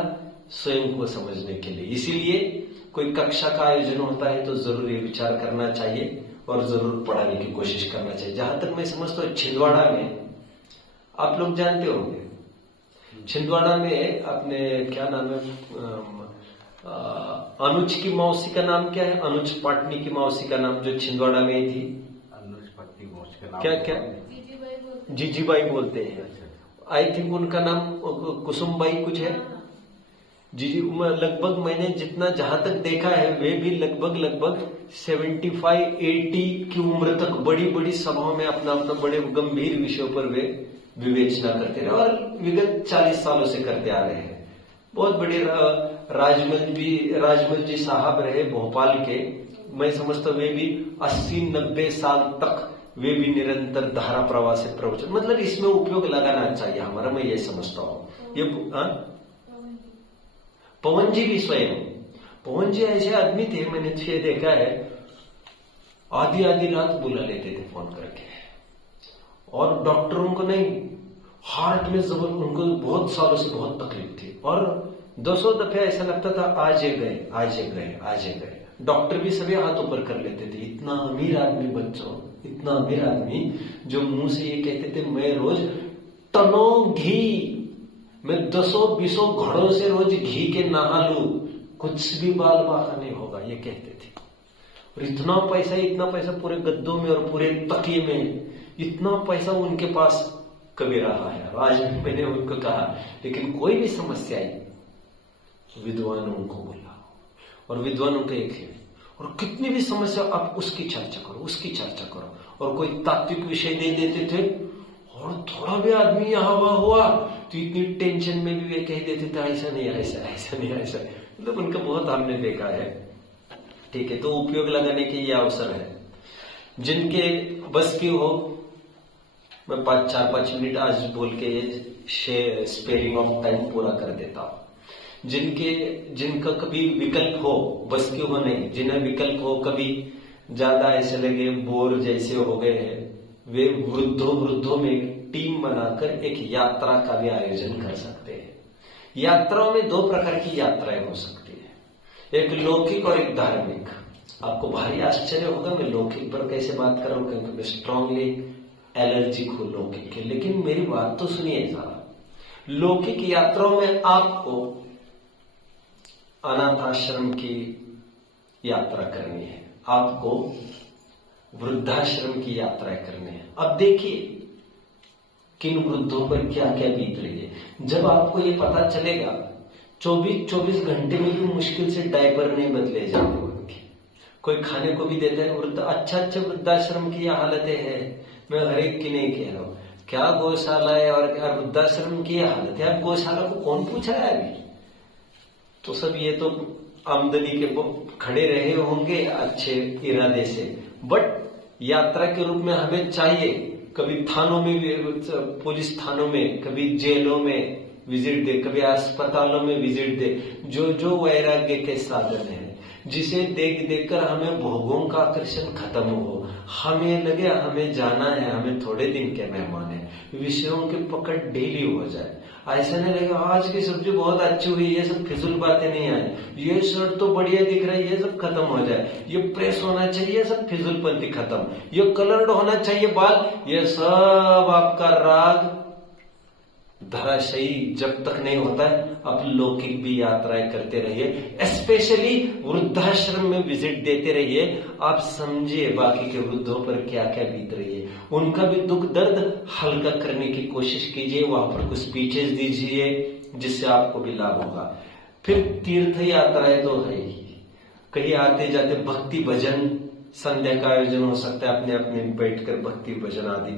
स्वयं को समझने के लिए, इसीलिए कोई कक्षा का आयोजन होता है तो जरूर ये विचार करना चाहिए और जरूर पढ़ाने की कोशिश करना चाहिए। जहां तक मैं समझता हूँ, छिंदवाड़ा में आप लोग जानते होंगे, छिंदवाड़ा में अपने क्या नाम है, अनुज की मौसी का नाम क्या है? अनुज पाटनी की मौसी का नाम जो छिंदवाड़ा में थी, अनुज पाटनी मौसी का नाम क्या? जीजीबाई बोलते हैं। आई थिंक उनका नाम कुसुमबाई कुछ है। जीजी लगभग मैंने जितना जहां तक देखा है, वे भी लगभग 75-80 की उम्र तक बड़ी बड़ी सभाओं में अपना अपना बड़े गंभीर विषयों पर वे विवेचना करते रहे, और विगत 40 सालों से करते आ रहे हैं। बहुत बड़े राजमल जी साहब रहे भोपाल के, मैं समझता वे भी 80-90 साल तक वे भी निरंतर धारा प्रवाह से प्रवचन, मतलब इसमें उपयोग लगाना चाहिए हमारा, मैं ये समझता हूँ। ये पवन जी भी स्वयं, पवन जी ऐसे आदमी थे, मैंने ये देखा है, आधी रात बुला लेते थे फोन करके, और डॉक्टरों को नहीं, हार्ट में जबर, उनको बहुत सालों से बहुत तकलीफ थी, और 200 दफे ऐसा लगता था आज ये गए। डॉक्टर भी सभी हाथ ऊपर कर लेते थे। इतना अमीर आदमी, बच्चों, इतना अमीर आदमी जो मुंह से ये कहते थे मैं रोज टनों घी, मैं 10-20 घड़ों से रोज घी के नहा लूं, कुछ भी बाल बाका नहीं होगा, ये कहते थे। और इतना पैसा पूरे गद्दों में और पूरे तकिए में, इतना पैसा उनके पास कभी रहा है। आज मैंने उनको कहा, लेकिन कोई भी समस्या आई विद्वानों को बोला, और विद्वानों का एक है, और कितनी भी समस्या आप उसकी चर्चा करो, और कोई तात्विक विषय दे देते थे, और थोड़ा भी आदमी यहाँ हुआ तो इतनी टेंशन में भी वे कह देते थे ऐसा नहीं, मतलब उनका बहुत हमने देखा है। ठीक है, तो उपयोग लगाने के ये अवसर है। जिनके बस की हो, मैं 4-5 मिनट आज बोल के स्पेयरिंग ऑफ टाइम पूरा कर देता हूं। जिनका कभी विकल्प हो, बस की हो नहीं, जिन्हें विकल्प हो, कभी ज्यादा ऐसे लगे बोर जैसे हो गए हैं, वे वृद्धों में टीम बनाकर एक यात्रा का भी आयोजन कर सकते हैं। यात्राओं में 2 प्रकार की यात्राएं हो सकती है, एक लौकिक और एक धार्मिक। आपको भारी आश्चर्य होगा मैं लौकिक पर कैसे बात कर रहा हूं, क्योंकि मैं स्ट्रांगली एलर्जिक हूं लौकिक के, लेकिन मेरी बात तो सुनिए जरा। लौकिक यात्राओं में आपको अनाथ आश्रम की यात्रा करनी है, आपको वृद्धाश्रम की यात्रा करनी है। अब देखिए किन वृद्धों पर क्या क्या बीत रही है। जब आपको ये पता चलेगा 24 घंटे में भी मुश्किल से डायपर नहीं बदले जाते उनके, कोई खाने को भी देता है वृद्ध, अच्छा वृद्धाश्रम की हालतें है, मैं हर एक की नहीं कह रहा हूं, क्या गौशाला है और क्या वृद्धाश्रम की हालत है। अब गौशाला को कौन पूछ रहा है अभी, तो सब ये तो आमदनी के खड़े रहे होंगे अच्छे इरादे से, बट यात्रा के रूप में हमें चाहिए। कभी थानों में भी, पुलिस थानों में, कभी जेलों में विजिट दे, कभी अस्पतालों में विजिट दे। जो जो वैराग्य के साधन है, जिसे देख देख कर हमें भोगों का आकर्षण खत्म हो, हमें लगे हमें जाना है, हमें थोड़े दिन के मेहमान है, विषयों की पकड़ डेली हो जाए। ऐसा नहीं लगेगा आज की सब्जी बहुत अच्छी हुई, ये सब फिजूल बातें नहीं आए, ये शर्ट तो बढ़िया दिख रहा है, ये सब खत्म हो जाए, ये प्रेस होना चाहिए, सब फिजूलपंती खत्म, ये कलर्ड होना चाहिए बाल, ये सब आपका राग धराशायी जब तक नहीं होता है। आप लौकिक भी यात्राएं करते रहिए, स्पेशली वृद्धाश्रम में विजिट देते रहिए। आप समझिए बाकी के वृद्धों पर क्या क्या बीत रही है, उनका भी दुख दर्द हल्का करने की कोशिश कीजिए, वहां पर कुछ स्पीचेस दीजिए जिससे आपको भी लाभ होगा। फिर तीर्थ यात्राएं तो है ही, कहीं आते जाते भक्ति भजन संध्या का आयोजन हो सकता है, अपने अपने बैठकर भक्ति भजन आदि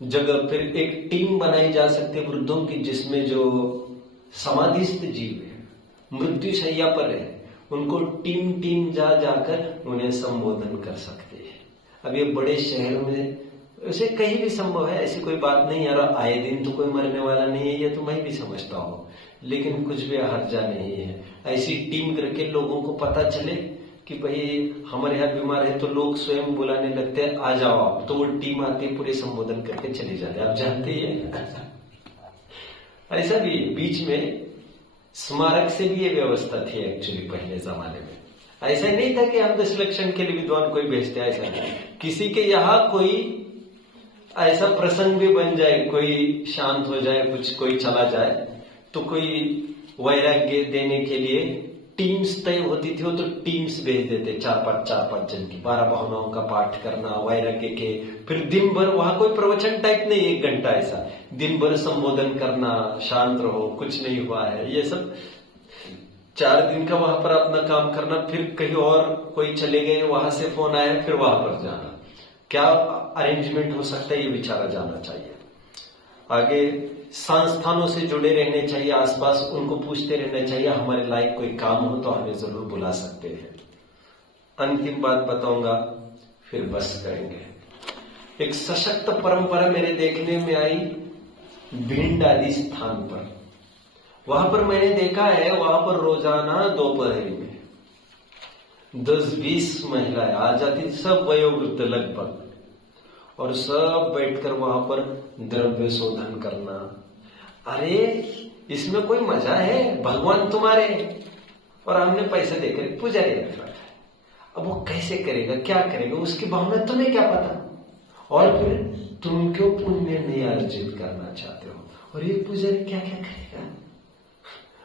जगह। फिर एक टीम बनाई जा सकती है वृद्धों की, जिसमें जो समाधिस्थ जीव है, मृत्यु शैया पर है, उनको टीम टीम जा जाकर उन्हें संबोधन कर सकते हैं। अब ये बड़े शहर में वैसे कहीं भी संभव है, ऐसी कोई बात नहीं यार, आए दिन तो कोई मरने वाला नहीं है, ये तो मैं भी समझता हूँ, लेकिन कुछ भी हर्जा नहीं है। ऐसी टीम करके लोगों को पता चले कि भाई हमारे यहाँ बीमार है, तो लोग स्वयं बुलाने लगते हैं, आ जाओ आप, तो वो टीम आती है, पूरे संबोधन करके चले जाते हैं। आप जानते ही हैं ऐसा भी बीच में स्मारक से भी ये व्यवस्था थी एक्चुअली पहले जमाने में। ऐसा नहीं था कि हम 10 लक्षण के लिए विद्वान कोई भेजते, ऐसा नहीं। किसी के यहाँ कोई ऐसा प्रसंग भी बन जाए, कोई शांत हो जाए, कुछ कोई चला जाए, तो कोई वैराग्य देने के लिए टीम्स तय होती थी, वो तो टीम्स भेज देते, 4-5 जन की, 12 भावनाओं का पाठ करना वैराग्य के। फिर दिन भर वहां कोई प्रवचन टाइप नहीं, 1 घंटा ऐसा, दिन भर संबोधन करना, शांत रहो, कुछ नहीं हुआ है, ये सब 4 दिन का वहां पर अपना काम करना। फिर कहीं और कोई चले गए, वहां से फोन आया, फिर वहां पर जाना, क्या अरेंजमेंट हो सकता है ये विचारा जाना चाहिए। आगे संस्थानों से जुड़े रहने चाहिए, आसपास उनको पूछते रहना चाहिए, हमारे लायक कोई काम हो तो हमें जरूर बुला सकते हैं। अंतिम बात बताऊंगा, फिर बस करेंगे। एक सशक्त परंपरा मेरे देखने में आई भिंड आदि स्थान पर। वहां पर मैंने देखा है, वहां पर रोजाना दोपहर में 10-20 महिलाएं आ जाती, सब वयोवृद्ध लगभग, और सब बैठकर वहां पर द्रव्य शोधन करना। अरे इसमें कोई मजा है, भगवान तुम्हारे और हमने पैसे देकर पुजारी रखा है, अब वो कैसे करेगा, क्या करेगा, उसकी भावना तुम्हें क्या पता। और फिर तुम क्यों पुण्य नहीं अर्जित करना चाहते हो, और ये पुजारी क्या क्या करेगा,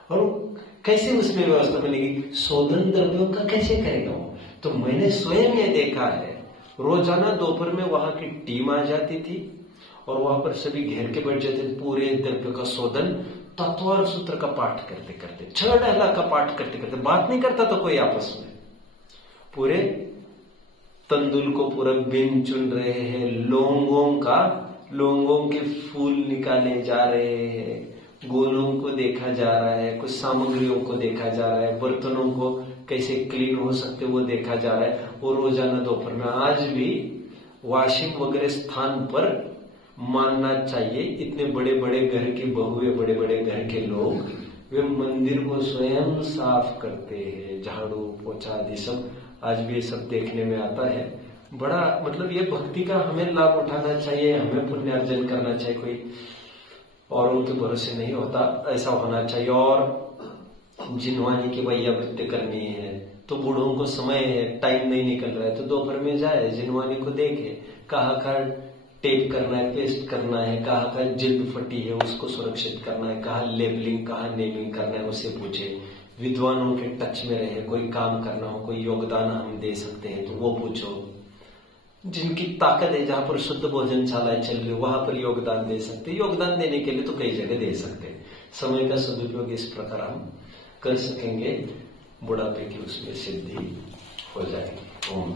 और कैसे उसमें व्यवस्था बनेगी, शोधन द्रव्यों का कैसे करेगा वो। तो मैंने स्वयं ये देखा है, रोजाना दोपहर में वहां की टीम आ जाती थी और वहां पर सभी घेर के बैठ जाते थे, पूरे द्रव्य का शोधन तत्व सूत्र का पाठ करते करते, 6 डहला का पाठ करते करते, बात नहीं करता था कोई आपस में, पूरे तंदुल को पूरा बिन चुन रहे हैं, लौंगों के फूल निकाले जा रहे हैं, गोलों को देखा जा रहा है, कुछ सामग्रियों को देखा जा रहा है, बर्तनों को कैसे क्लीन हो सकते वो देखा जा रहा है। वो रोजाना दोपहर में, आज भी वाशिंग वगैरह स्थान पर मानना चाहिए, इतने बड़े बड़े घर की बहुएं, बड़े बड़े घर के लोग, वे मंदिर को स्वयं साफ करते हैं, झाड़ू पोछा आदि सब, आज भी ये सब देखने में आता है। बड़ा मतलब ये भक्ति का हमें लाभ उठाना चाहिए, हमें पुण्य अर्जन करना चाहिए, कोई औरों के भरोसे नहीं होता, ऐसा होना चाहिए। और जिनवानी की भैया वृत्ति करनी है तो बूढ़ों को समय है, टाइम नहीं निकल रहा है, तो दोपहर में जाए, जिनवानी को देखे, कहाँ का टेप करना है, पेस्ट करना है, कहाँ का जिल्द फटी है उसको सुरक्षित करना है, कहाँ लेबलिंग, कहाँ नेमिंग करना है, उससे पूछे। विद्वानों के टच में रहे, कोई काम करना हो, कोई योगदान हम दे सकते हैं तो वो पूछो। जिनकी ताकत है, जहां पर शुद्ध भोजनशालाएं चल रही है वहां पर योगदान दे सकते हैं। योगदान देने के लिए तो कई जगह दे सकते हैं। समय का सदुपयोग इस प्रकार हम कर सकेंगे, बुढ़ापे की उसमें सिद्धि हो जाएगी। ओम